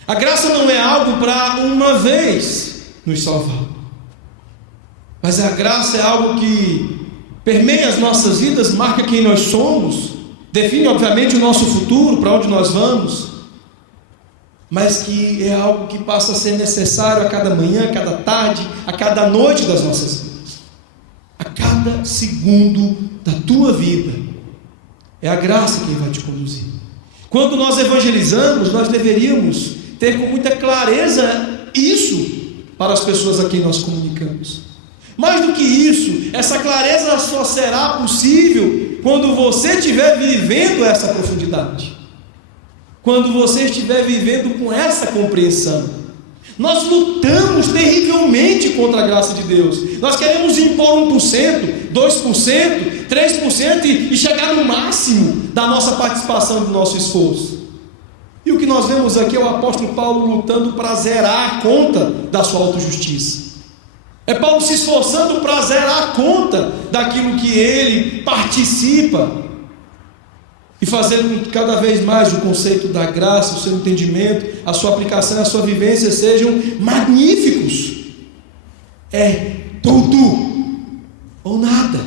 A graça não é algo para uma vez nos salvar, mas a graça é algo que permeia as nossas vidas, marca quem nós somos, define obviamente o nosso futuro, para onde nós vamos, mas que é algo que passa a ser necessário a cada manhã, a cada tarde, a cada noite das nossas vidas, a cada segundo da tua vida. É a graça quem vai te conduzir. Quando nós evangelizamos, nós deveríamos ter com muita clareza isso para as pessoas a quem nós comunicamos. Mais do que isso, essa clareza só será possível quando você estiver vivendo essa profundidade, quando você estiver vivendo com essa compreensão. Nós lutamos terrivelmente contra a graça de Deus. Nós queremos impor 1%, 2%, 3% e chegar no máximo da nossa participação, do nosso esforço. E o que nós vemos aqui é o apóstolo Paulo lutando para zerar a conta da sua autojustiça. É Paulo se esforçando para zerar a conta daquilo que ele participa, e fazendo com que cada vez mais o conceito da graça, o seu entendimento, a sua aplicação, a sua vivência sejam magníficos. É tudo ou nada.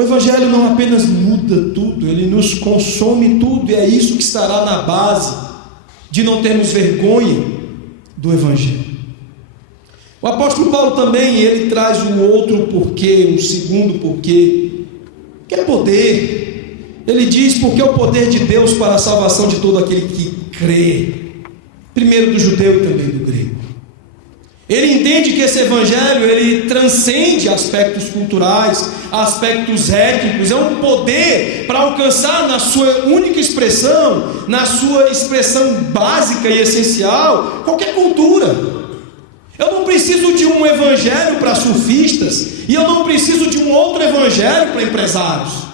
O Evangelho não apenas muda tudo, ele nos consome tudo, e é isso que estará na base de não termos vergonha do Evangelho. O apóstolo Paulo também, ele traz um outro porquê, um segundo porquê, que é poder. Ele diz: porque é o poder de Deus para a salvação de todo aquele que crê, primeiro do judeu e também do grego. Ele entende que esse evangelho, ele transcende aspectos culturais, aspectos étnicos, é um poder para alcançar na sua única expressão, na sua expressão básica e essencial, qualquer cultura. Eu não preciso de um evangelho para surfistas, e eu não preciso de um outro evangelho para empresários.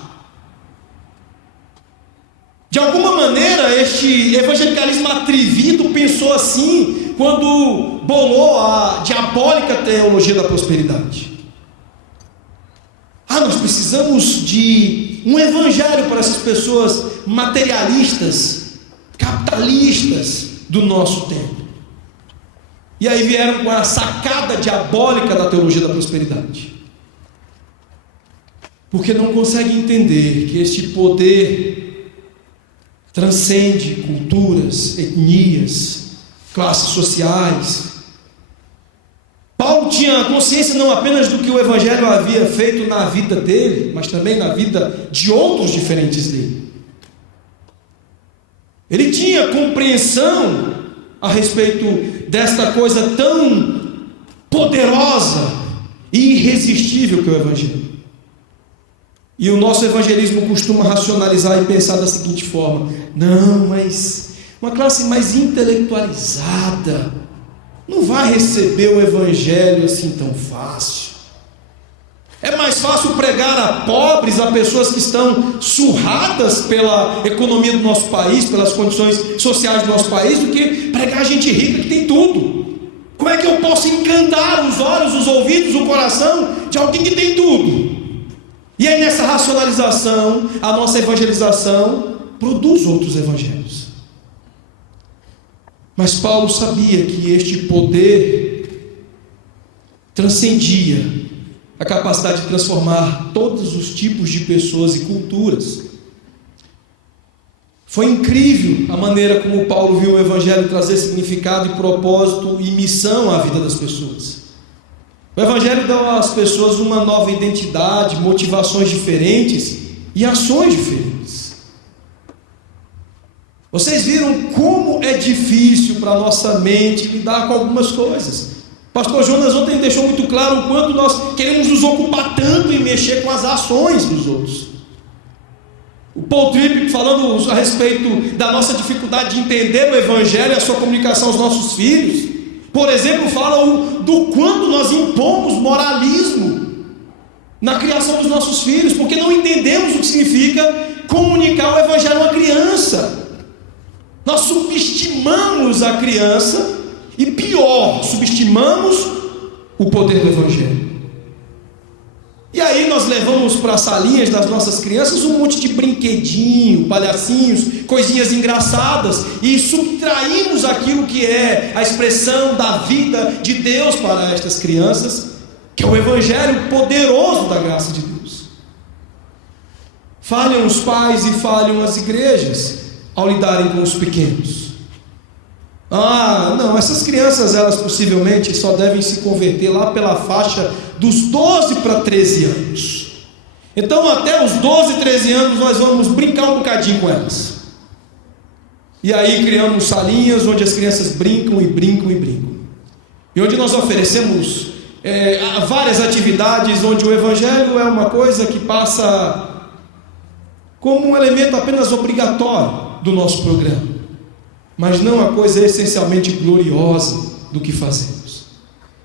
De alguma maneira, este evangelicalismo atrevido pensou assim quando bolou a diabólica teologia da prosperidade. Nós precisamos de um evangelho para essas pessoas materialistas, capitalistas do nosso tempo. E aí vieram com a sacada diabólica da teologia da prosperidade, porque não conseguem entender que este poder transcende culturas, etnias, classes sociais. Paulo tinha consciência não apenas do que o evangelho havia feito na vida dele, mas também na vida de outros diferentes dele. Ele tinha compreensão a respeito desta coisa tão poderosa e irresistível que é o evangelho. E o nosso evangelismo costuma racionalizar e pensar da seguinte forma: não, mas uma classe mais intelectualizada não vai receber o evangelho assim tão fácil. É mais fácil pregar a pobres, a pessoas que estão surradas pela economia do nosso país, pelas condições sociais do nosso país, do que pregar a gente rica que tem tudo. Como é que eu posso encantar os olhos, os ouvidos, o coração de alguém que tem tudo? E aí nessa racionalização, a nossa evangelização produz outros evangelhos. Mas Paulo sabia que este poder transcendia a capacidade de transformar todos os tipos de pessoas e culturas. Foi incrível a maneira como Paulo viu o evangelho trazer significado e propósito e missão à vida das pessoas. O evangelho dá às pessoas uma nova identidade, motivações diferentes e ações diferentes. Vocês viram como é difícil para a nossa mente lidar com algumas coisas. O pastor Jonas ontem deixou muito claro o quanto nós queremos nos ocupar tanto em mexer com as ações dos outros. O Paul Tripp, falando a respeito da nossa dificuldade de entender o evangelho e a sua comunicação aos nossos filhos, por exemplo, fala do quanto nós impomos moralismo na criação dos nossos filhos, porque não entendemos o que significa comunicar o evangelho a uma criança. Nós subestimamos a criança e, pior, subestimamos o poder do evangelho. E aí nós levamos para as salinhas das nossas crianças um monte de brinquedinho, palhacinhos, coisinhas engraçadas, e subtraímos aquilo que é a expressão da vida de Deus para estas crianças, que é o evangelho poderoso da graça de Deus. Falham os pais e falham as igrejas ao lidarem com os pequenos. Não, essas crianças, elas possivelmente só devem se converter lá pela faixa dos 12 para 13 anos. Então até os 12, 13 anos nós vamos brincar um bocadinho com elas. E aí criamos salinhas onde as crianças brincam e brincam e brincam. E onde nós oferecemos várias atividades, onde o evangelho é uma coisa que passa como um elemento apenas obrigatório do nosso programa, mas não a coisa essencialmente gloriosa do que fazemos.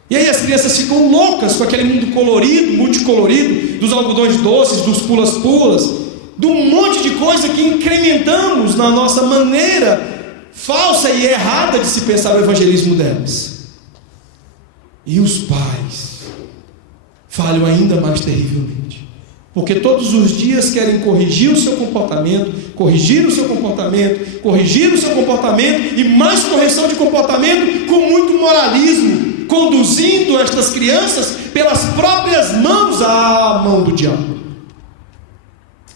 E aí as crianças ficam loucas com aquele mundo colorido, multicolorido, dos algodões doces, dos pulas-pulas, de um monte de coisa que incrementamos na nossa maneira falsa e errada de se pensar o evangelismo delas. E os pais falham ainda mais terrivelmente, porque todos os dias querem corrigir o seu comportamento, e mais correção de comportamento, com muito moralismo, conduzindo estas crianças pelas próprias mãos à mão do diabo.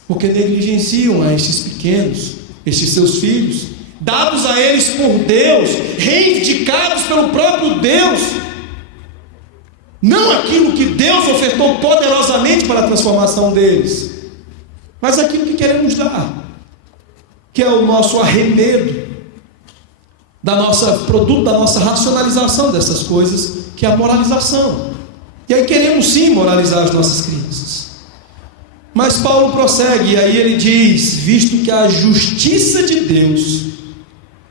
porque negligenciam a estes pequenos, estes seus filhos, dados a eles por Deus, reivindicados pelo próprio Deus, não aquilo que Deus ofertou poderosamente para a transformação deles, mas aquilo que queremos dar, que é o nosso arremedo, produto da nossa racionalização dessas coisas, que é a moralização. E aí queremos sim moralizar as nossas crianças. Mas Paulo prossegue, e aí ele diz: visto que a justiça de Deus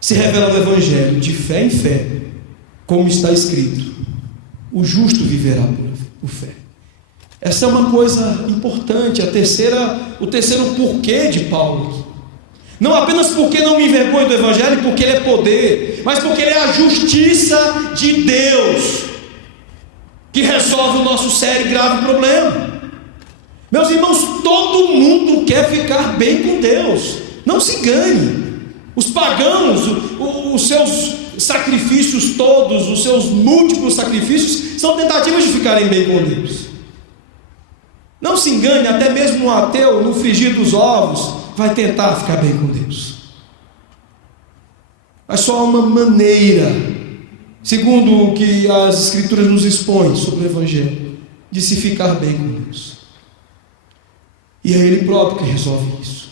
se revela no Evangelho, de fé em fé, como está escrito, o justo viverá por fé. Essa é uma coisa importante, o terceiro porquê de Paulo aqui. Não apenas porque não me envergonho do Evangelho, porque ele é poder, mas porque ele é a justiça de Deus, que resolve o nosso sério e grave problema. Meus irmãos, todo mundo quer ficar bem com Deus, não se engane. Os pagãos, os seus sacrifícios todos, os seus múltiplos sacrifícios, são tentativas de ficarem bem com Deus. Não se engane, até mesmo um ateu, no frigir dos ovos, vai tentar ficar bem com Deus. Mas só há uma maneira, segundo o que as Escrituras nos expõem sobre o Evangelho, de se ficar bem com Deus. E é Ele próprio que resolve isso.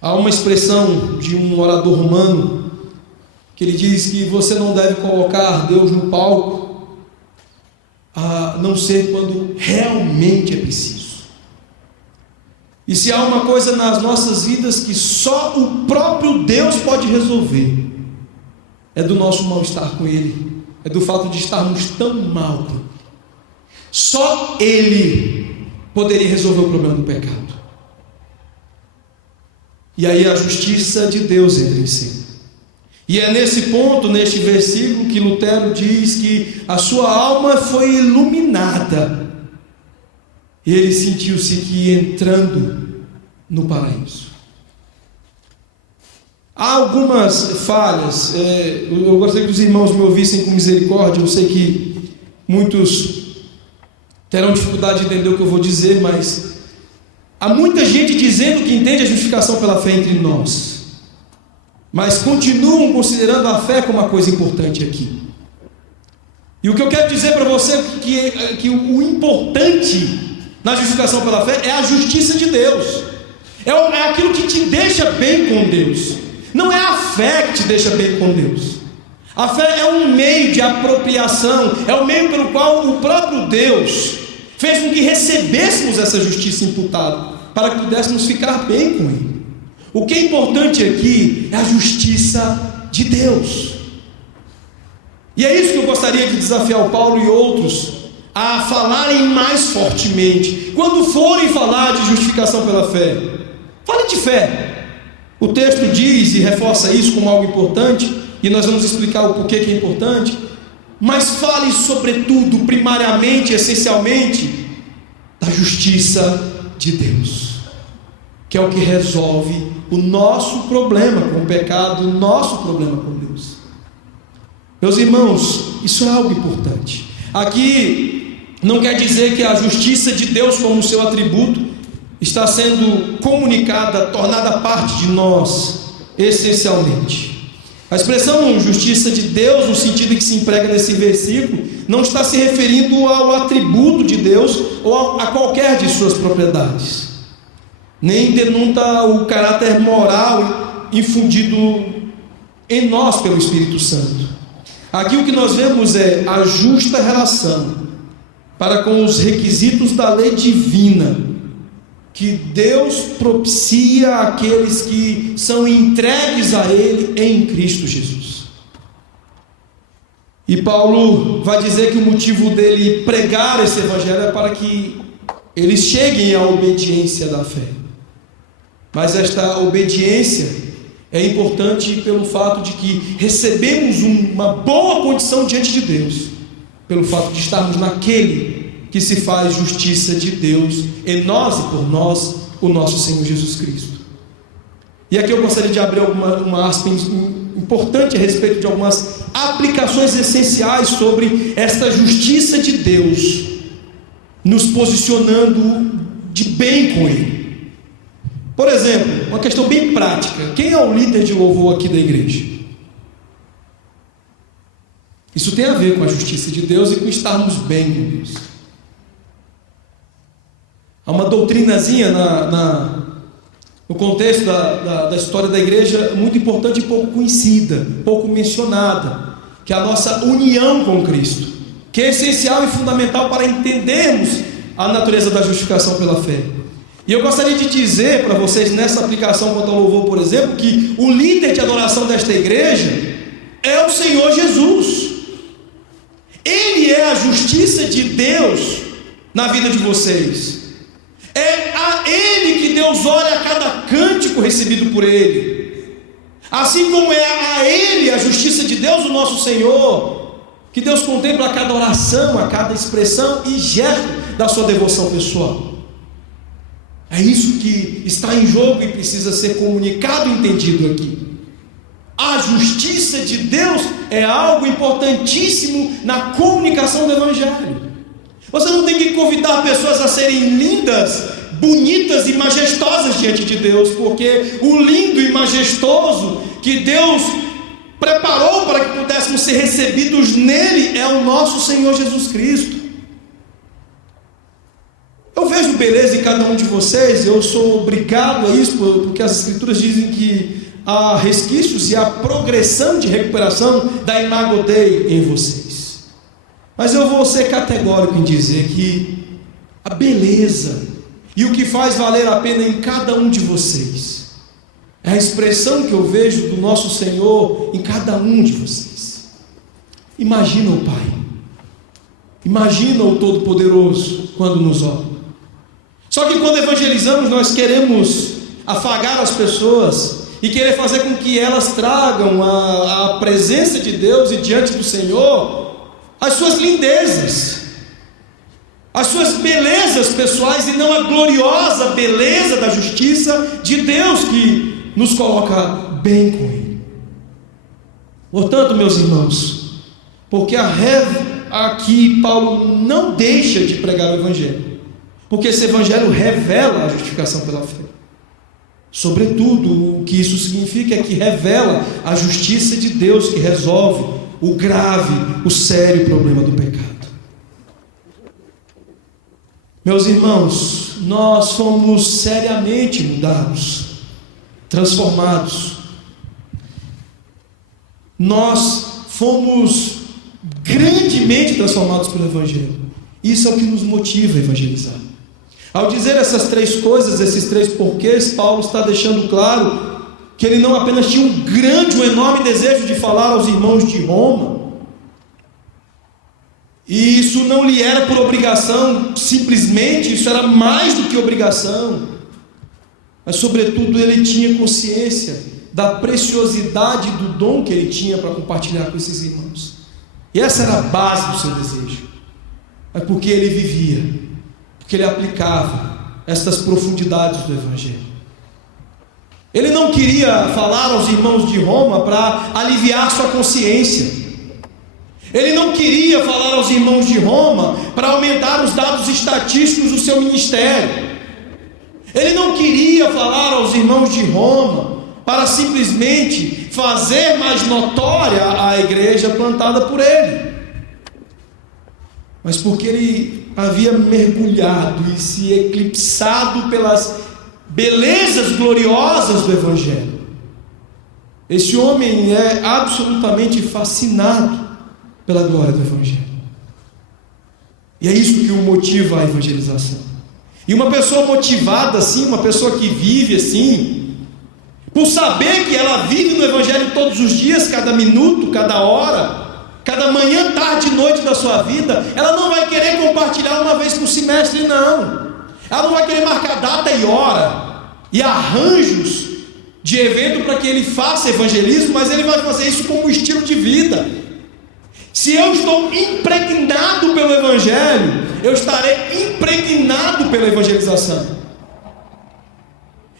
Há uma expressão de um orador romano, que ele diz que você não deve colocar Deus no palco, a não ser quando realmente é preciso. E se há uma coisa nas nossas vidas que só o próprio Deus pode resolver, é do nosso mal-estar com Ele, é do fato de estarmos tão mal com Ele. Só Ele poderia resolver o problema do pecado. E aí a justiça de Deus entra em cena. E é nesse ponto, neste versículo, que Lutero diz que a sua alma foi iluminada. E ele sentiu-se que entrando no paraíso. Há algumas falhas. Eu gostaria que os irmãos me ouvissem com misericórdia. Eu sei que muitos terão dificuldade de entender o que eu vou dizer, mas há muita gente dizendo que entende a justificação pela fé entre nós, mas continuam considerando a fé como uma coisa importante aqui. E o que eu quero dizer para você é que o importante na justificação pela fé é a justiça de Deus, é aquilo que te deixa bem com Deus, não é a fé que te deixa bem com Deus. A fé é um meio de apropriação, é o meio pelo qual o próprio Deus fez com que recebêssemos essa justiça imputada, para que pudéssemos ficar bem com Ele. O que é importante aqui é a justiça de Deus, e é isso que eu gostaria de desafiar o Paulo e outros a falarem mais fortemente, quando forem falar de justificação pela fé. Fale de fé. O texto diz e reforça isso como algo importante, e nós vamos explicar o porquê que é importante, mas fale sobretudo, primariamente, essencialmente, da justiça de Deus, que é o que resolve o nosso problema com o pecado, o nosso problema com Deus. Meus irmãos, isso é algo importante. Aqui não quer dizer que a justiça de Deus como seu atributo está sendo comunicada, tornada parte de nós, essencialmente. A expressão justiça de Deus, no sentido que se emprega nesse versículo, não está se referindo ao atributo de Deus ou a qualquer de suas propriedades, nem denota o caráter moral infundido em nós pelo Espírito Santo. Aqui o que nós vemos é a justa relação para com os requisitos da lei divina que Deus propicia àqueles que são entregues a Ele em Cristo Jesus. E Paulo vai dizer que o motivo dele pregar esse evangelho é para que eles cheguem à obediência da fé. Mas esta obediência é importante pelo fato de que recebemos uma boa condição diante de Deus, pelo fato de estarmos naquele que se faz justiça de Deus em nós e por nós, o nosso Senhor Jesus Cristo. E aqui eu gostaria de abrir uma aspa importante a respeito de algumas aplicações essenciais sobre esta justiça de Deus, nos posicionando de bem com Ele. Por exemplo, uma questão bem prática: quem é o líder de louvor aqui da igreja? Isso tem a ver com a justiça de Deus e com estarmos bem com Deus. Há uma doutrinazinha no contexto da história da igreja muito importante e pouco conhecida, pouco mencionada, que é a nossa união com Cristo, que é essencial e fundamental para entendermos a natureza da justificação pela fé. E eu gostaria de dizer para vocês, nessa aplicação quanto ao louvor, por exemplo, que o líder de adoração desta igreja é o Senhor Jesus. Ele é a justiça de Deus na vida de vocês. É a Ele que Deus olha a cada cântico recebido por Ele. Assim como é a Ele a justiça de Deus, o nosso Senhor, que Deus contempla a cada oração, a cada expressão e gesto da sua devoção pessoal. É isso que está em jogo e precisa ser comunicado e entendido aqui. A justiça de Deus é algo importantíssimo na comunicação do Evangelho. Você não tem que convidar pessoas a serem lindas, bonitas e majestosas diante de Deus, porque o lindo e majestoso que Deus preparou para que pudéssemos ser recebidos nele é o nosso Senhor Jesus Cristo. Eu vejo beleza em cada um de vocês, eu sou obrigado a isso, porque as Escrituras dizem que há resquícios e há progressão de recuperação da imago Dei em vocês. Mas eu vou ser categórico em dizer que a beleza e o que faz valer a pena em cada um de vocês é a expressão que eu vejo do nosso Senhor em cada um de vocês. Imagina o Pai, imagina o Todo-Poderoso quando nos olha. Só que quando evangelizamos, nós queremos afagar as pessoas e querer fazer com que elas tragam a presença de Deus e diante do Senhor as suas lindezas, as suas belezas pessoais, e não a gloriosa beleza da justiça de Deus que nos coloca bem com Ele. Portanto, meus irmãos, porque aqui Paulo não deixa de pregar o Evangelho, porque esse Evangelho revela a justificação pela fé. Sobretudo, o que isso significa é que revela a justiça de Deus, que resolve o grave, o sério problema do pecado. Meus irmãos, nós fomos seriamente mudados, transformados. Nós fomos grandemente transformados pelo Evangelho. Isso é o que nos motiva a evangelizar. Ao dizer essas três coisas, esses três porquês, Paulo está deixando claro que ele não apenas tinha um grande, um enorme desejo de falar aos irmãos de Roma, e isso não lhe era por obrigação, simplesmente, isso era mais do que obrigação, mas sobretudo ele tinha consciência da preciosidade do dom que ele tinha para compartilhar com esses irmãos, e essa era a base do seu desejo. Mas porque ele vivia, porque ele aplicava estas profundidades do Evangelho. Ele não queria falar aos irmãos de Roma para aliviar sua consciência. Ele não queria falar aos irmãos de Roma para aumentar os dados estatísticos do seu ministério. Ele não queria falar aos irmãos de Roma para simplesmente fazer mais notória a igreja plantada por ele, mas porque ele havia mergulhado e se eclipsado pelas belezas gloriosas do Evangelho. Esse homem é absolutamente fascinado pela glória do Evangelho, e é isso que o motiva à evangelização. E uma pessoa motivada assim, uma pessoa que vive assim, por saber que ela vive no Evangelho todos os dias, cada minuto, cada hora, cada manhã, tarde e noite da sua vida, ela não vai querer compartilhar uma vez por semestre, não. Ela não vai querer marcar data e hora e arranjos de evento para que ele faça evangelismo, mas ele vai fazer isso como estilo de vida. Se eu estou impregnado pelo Evangelho, eu estarei impregnado pela evangelização.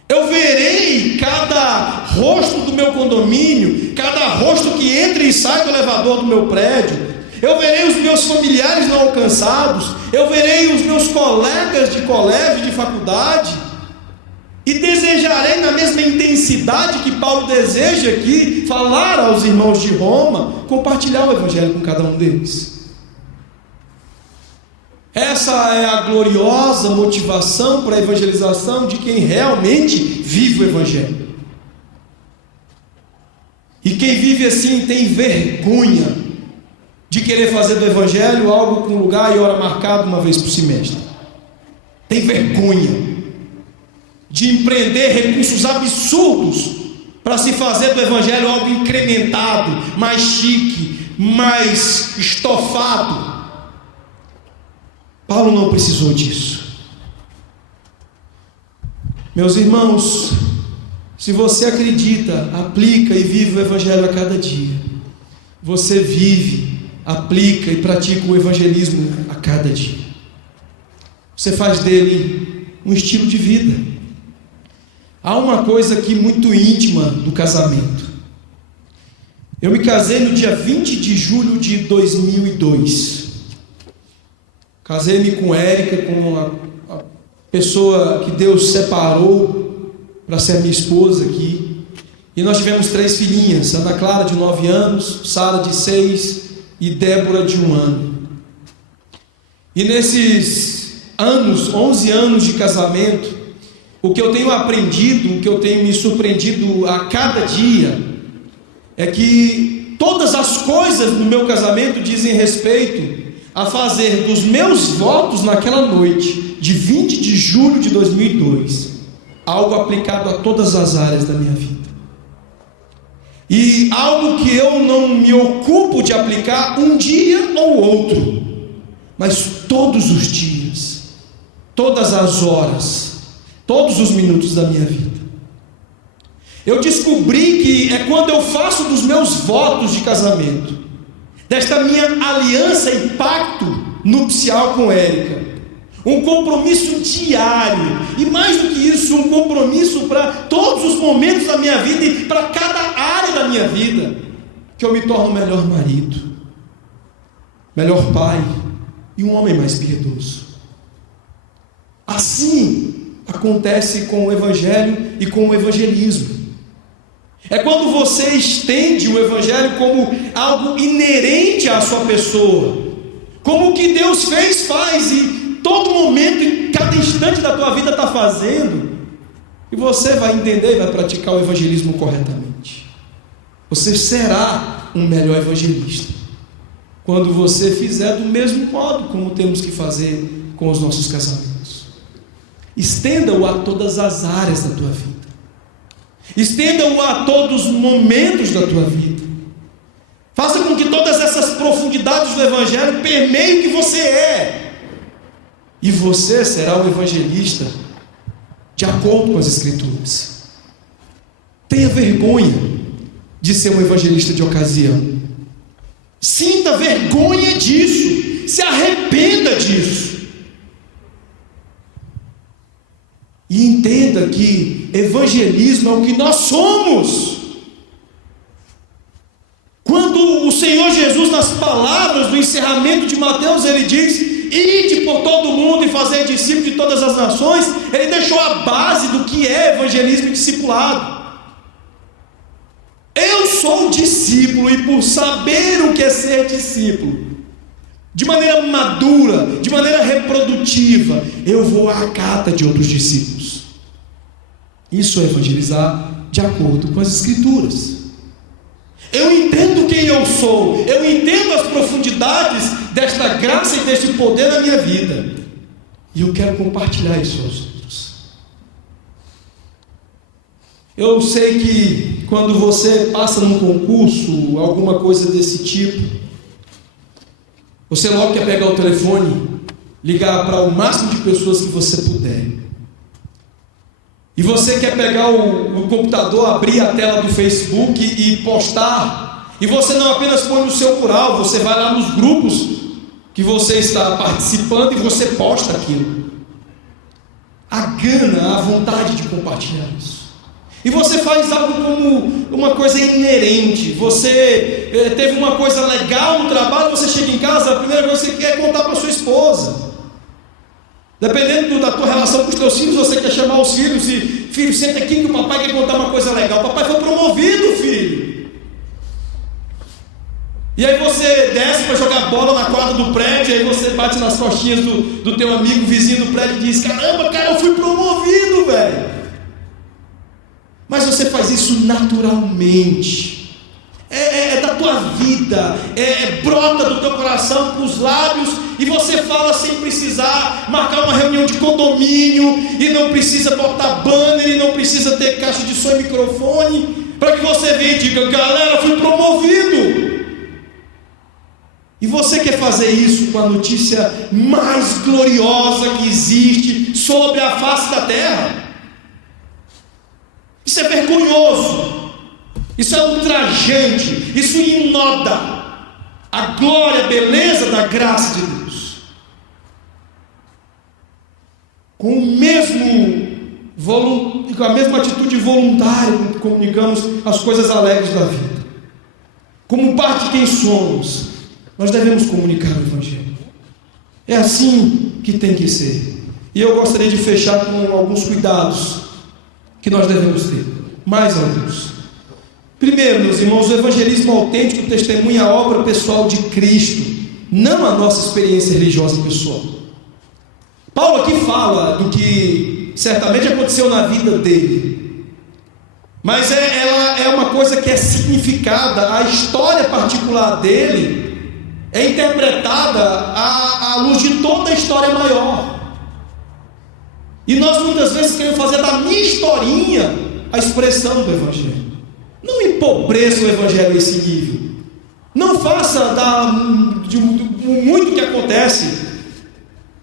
Eu verei cada rosto do meu condomínio, cada rosto que entra e sai do elevador do meu prédio. Eu verei os meus familiares não alcançados. Eu verei os meus colegas de colégio, de faculdade. E desejarei na mesma intensidade que Paulo deseja aqui, falar aos irmãos de Roma, compartilhar o Evangelho com cada um deles. Essa é a gloriosa motivação para a evangelização de quem realmente vive o Evangelho. E quem vive assim tem vergonha de querer fazer do Evangelho algo com lugar e hora marcado uma vez por semestre. Tem vergonha de empreender recursos absurdos para se fazer do Evangelho algo incrementado, mais chique, mais estofado. Paulo não precisou disso. Meus irmãos, se você acredita, aplica e vive o Evangelho a cada dia, você vive, aplica e pratica o evangelismo a cada dia. Você faz dele um estilo de vida. Há uma coisa aqui muito íntima do casamento. Eu me casei no dia 20 de julho de 2002. Casei-me com Érica, com a pessoa que Deus separou para ser minha esposa aqui. E nós tivemos 3 filhinhas, Ana Clara de 9 anos, Sara de 6 e Débora de 1 ano. E nesses anos, 11 anos de casamento, o que eu tenho aprendido, o que eu tenho me surpreendido a cada dia, é que todas as coisas no meu casamento dizem respeito a fazer dos meus votos naquela noite, de 20 de julho de 2002, algo aplicado a todas as áreas da minha vida. E algo que eu não me ocupo de aplicar um dia ou outro, mas todos os dias, todas as horas, todos os minutos da minha vida. Eu descobri que é quando eu faço dos meus votos de casamento, desta minha aliança e pacto nupcial com Érica, um compromisso diário, e mais do que isso, um compromisso para todos os momentos da minha vida e para cada área da minha vida, que eu me torno melhor marido, melhor pai e um homem mais piedoso. Assim acontece com o Evangelho e com o evangelismo. É quando você estende o Evangelho como algo inerente à sua pessoa, como o que Deus fez, faz, e todo momento, em cada instante da tua vida está fazendo, e você vai entender e vai praticar o evangelismo corretamente. Você será um melhor evangelista quando você fizer do mesmo modo como temos que fazer com os nossos casamentos. Estenda-o a todas as áreas da tua vida. Estenda-o a todos os momentos da tua vida. Faça com que todas essas profundidades do Evangelho permeiem o que você é. E você será um evangelista de acordo com as Escrituras. Tenha vergonha de ser um evangelista de ocasião. Sinta vergonha disso. Se arrependa disso. E entenda que evangelismo é o que nós somos. Quando o Senhor Jesus, nas palavras do encerramento de Mateus, ele diz: ide por todo o mundo e fazer discípulos de todas as nações, ele deixou a base do que é evangelismo e discipulado. Eu sou discípulo, e por saber o que é ser discípulo, de maneira madura, de maneira reprodutiva, eu vou à cata de outros discípulos. Isso é evangelizar de acordo com as Escrituras. Eu entendo quem eu sou, eu entendo as profundidades desta graça e deste poder na minha vida, e eu quero compartilhar isso aos outros. Eu sei que quando você passa num concurso, alguma coisa desse tipo, você logo quer pegar o telefone, ligar para o máximo de pessoas que você puder. E você quer pegar o computador, abrir a tela do Facebook e postar. E você não apenas põe no seu mural, você vai lá nos grupos que você está participando e você posta aquilo. A gana, a vontade de compartilhar isso. E você faz algo como uma coisa inerente. Você teve uma coisa legal no trabalho, você chega em casa, a primeira coisa que você quer é contar para sua esposa. Dependendo da tua relação relação com os teus filhos, você quer chamar os filhos e, filho, senta aqui que o papai quer contar uma coisa legal. O papai foi promovido, filho. E aí você desce para jogar bola na quadra do prédio, aí você bate nas costinhas do teu amigo vizinho do prédio e diz: caramba, cara, eu fui promovido, velho. Mas você faz isso naturalmente, é da tua vida, brota do teu coração para os lábios, e você fala sem precisar marcar uma reunião de condomínio, e não precisa botar banner, e não precisa ter caixa de som e microfone, para que você venha e diga: galera, fui promovido. E você quer fazer isso com a notícia mais gloriosa que existe sobre a face da terra? Isso é vergonhoso, isso é ultrajante, isso inoda a glória, a beleza da graça de Deus. Com a mesma atitude voluntária, comunicamos as coisas alegres da vida. Como parte de quem somos, nós devemos comunicar o Evangelho. É assim que tem que ser. E eu gostaria de fechar com alguns cuidados que nós devemos ter. Mais alguns. Primeiro, meus irmãos, o evangelismo autêntico testemunha a obra pessoal de Cristo, não a nossa experiência religiosa pessoal. Paulo aqui fala do que certamente aconteceu na vida dele, mas ela é uma coisa que é significada, a história particular dele é interpretada à luz de toda a história maior. E nós muitas vezes queremos fazer da minha historinha a expressão do Evangelho. Não empobreça o Evangelho a esse nível. Não faça de muito que acontece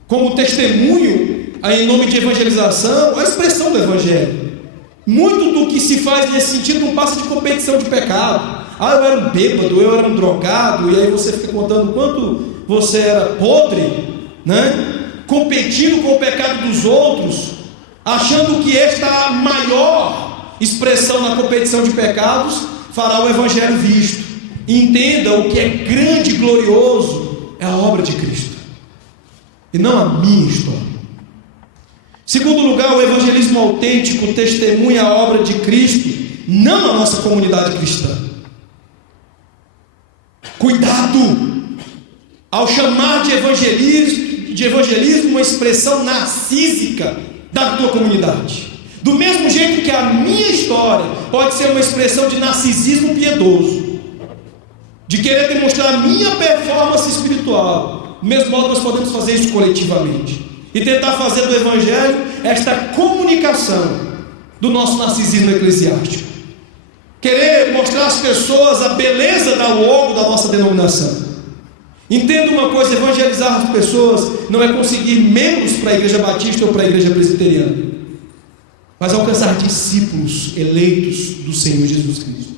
como testemunho em nome de evangelização a expressão do Evangelho. Muito do que se faz nesse sentido não passa de competição de pecado. Eu era um bêbado, eu era um drogado, e aí você fica contando quanto você era podre, né? Competindo com o pecado dos outros, achando que esta maior expressão na competição de pecados fará o Evangelho visto. Entenda, o que é grande e glorioso é a obra de Cristo, e não a minha história. Segundo lugar, o evangelismo autêntico testemunha a obra de Cristo, não a nossa comunidade cristã. Cuidado ao chamar de evangelismo uma expressão narcísica da tua comunidade. Do mesmo jeito que a minha história pode ser uma expressão de narcisismo piedoso, de querer demonstrar a minha performance espiritual, do mesmo modo nós podemos fazer isso coletivamente e tentar fazer do evangelho esta comunicação do nosso narcisismo eclesiástico. Querer mostrar às pessoas a beleza da logo da nossa denominação. Entenda uma coisa: evangelizar as pessoas não é conseguir membros para a igreja batista ou para a igreja presbiteriana, mas alcançar discípulos eleitos do Senhor Jesus Cristo.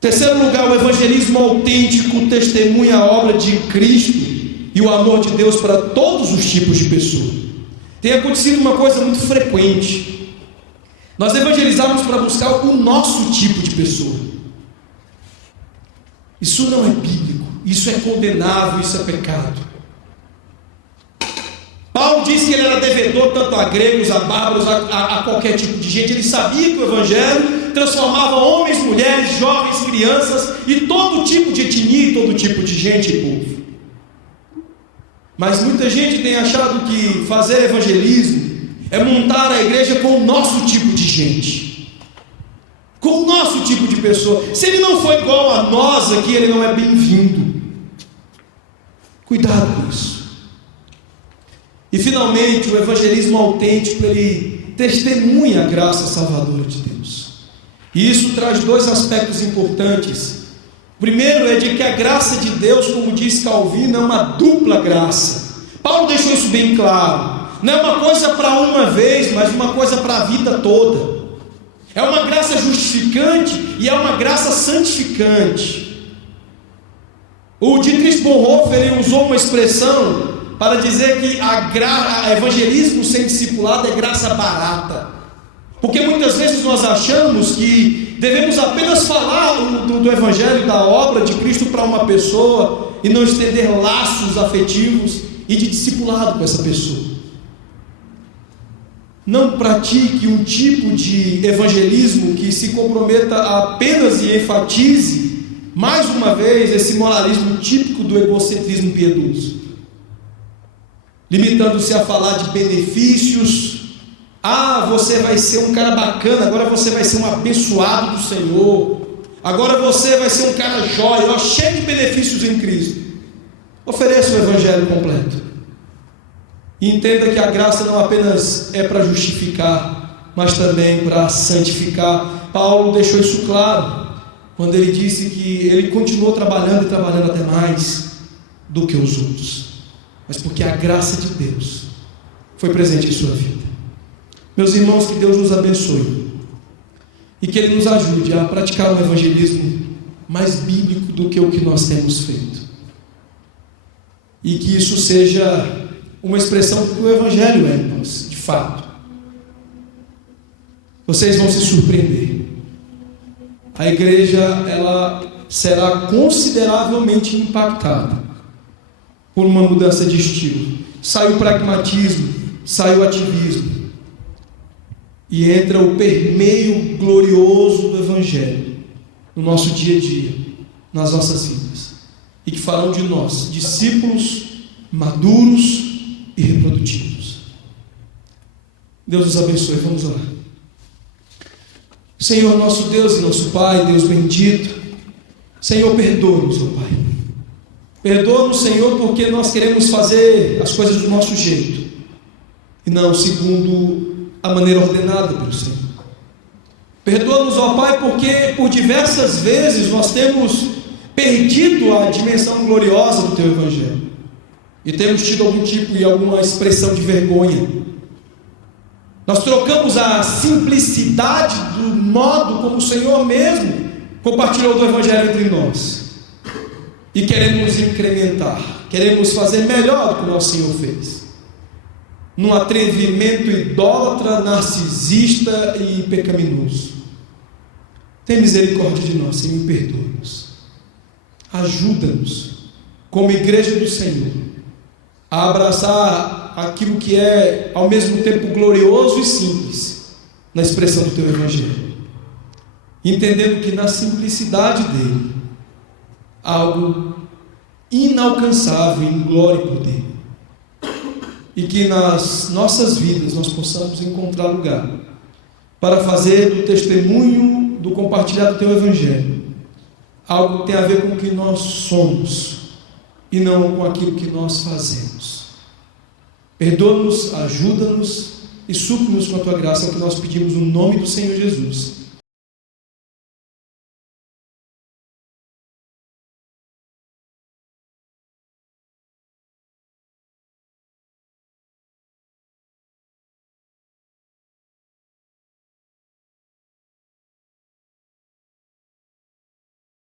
Terceiro lugar, o evangelismo autêntico testemunha a obra de Cristo e o amor de Deus para todos os tipos de pessoas. Tem acontecido uma coisa muito frequente: nós evangelizamos para buscar o nosso tipo de pessoa. Isso não é bíblico, isso é condenável, isso é pecado. Paulo disse que ele era devedor tanto a gregos, a bárbaros, a qualquer tipo de gente. Ele sabia que o evangelho transformava homens, mulheres, jovens, crianças e todo tipo de etnia e todo tipo de gente e povo. Mas muita gente tem achado que fazer evangelismo é montar a igreja com o nosso tipo de gente, com o nosso tipo de pessoa. Se ele não for igual a nós aqui, ele não é bem-vindo. Cuidado com isso. E finalmente, o evangelismo autêntico, ele testemunha a graça salvadora de Deus. E isso traz dois aspectos importantes. O primeiro é de que a graça de Deus, como diz Calvino, é uma dupla graça. Paulo deixou isso bem claro. Não é uma coisa para uma vez, mas uma coisa para a vida toda. É uma graça justificante e é uma graça santificante. O Dietrich Bonhoeffer, ele usou uma expressão para dizer que evangelismo sem discipulado é graça barata. Porque muitas vezes nós achamos que devemos apenas falar do evangelho, da obra de Cristo para uma pessoa e não estender laços afetivos e de discipulado com essa pessoa. não pratique um tipo de evangelismo que se comprometa apenas e enfatize, mais uma vez, esse moralismo típico do egocentrismo piedoso, limitando-se a falar de benefícios. Você vai ser um cara bacana, agora você vai ser um abençoado do Senhor, agora você vai ser um cara jóia, cheio de benefícios em Cristo. Ofereça o evangelho completo. E entenda que a graça não apenas é para justificar, mas também para santificar. Paulo deixou isso claro quando ele disse que ele continuou trabalhando e trabalhando até mais do que os outros, mas porque a graça de Deus foi presente em sua vida. Meus irmãos, que Deus nos abençoe e que Ele nos ajude a praticar um evangelismo mais bíblico do que o que nós temos feito, e que isso seja uma expressão do que o Evangelho é em nós, de fato. Vocês vão se surpreender. A igreja, ela será consideravelmente impactada por uma mudança de estilo. Sai o pragmatismo, sai o ativismo, e entra o permeio glorioso do Evangelho no nosso dia a dia, nas nossas vidas, e que farão de nós discípulos maduros e reprodutivos. Deus nos abençoe. Vamos orar. Senhor, nosso Deus e nosso Pai, Deus bendito, Senhor, perdoa-nos, ó Pai. Perdoa-nos, Senhor, porque nós queremos fazer as coisas do nosso jeito e não segundo a maneira ordenada pelo Senhor. Perdoa-nos, ó Pai, porque por diversas vezes nós temos perdido a dimensão gloriosa do Teu Evangelho e temos tido algum tipo e alguma expressão de vergonha. Nós trocamos a simplicidade do modo como o Senhor mesmo compartilhou do Evangelho entre nós e queremos incrementar, queremos fazer melhor do que o nosso Senhor fez, num atrevimento idólatra, narcisista e pecaminoso. Tem misericórdia de nós, Senhor, e perdoa-nos. Ajuda-nos, como igreja do Senhor, a abraçar aquilo que é ao mesmo tempo glorioso e simples na expressão do Teu Evangelho, entendendo que na simplicidade dele há algo inalcançável em glória e poder, e que nas nossas vidas nós possamos encontrar lugar para fazer do testemunho, do compartilhar do Teu Evangelho algo que tem a ver com o que nós somos e não com aquilo que nós fazemos. Perdoa-nos, ajuda-nos e supre-nos com a Tua graça, é o que nós pedimos no nome do Senhor Jesus.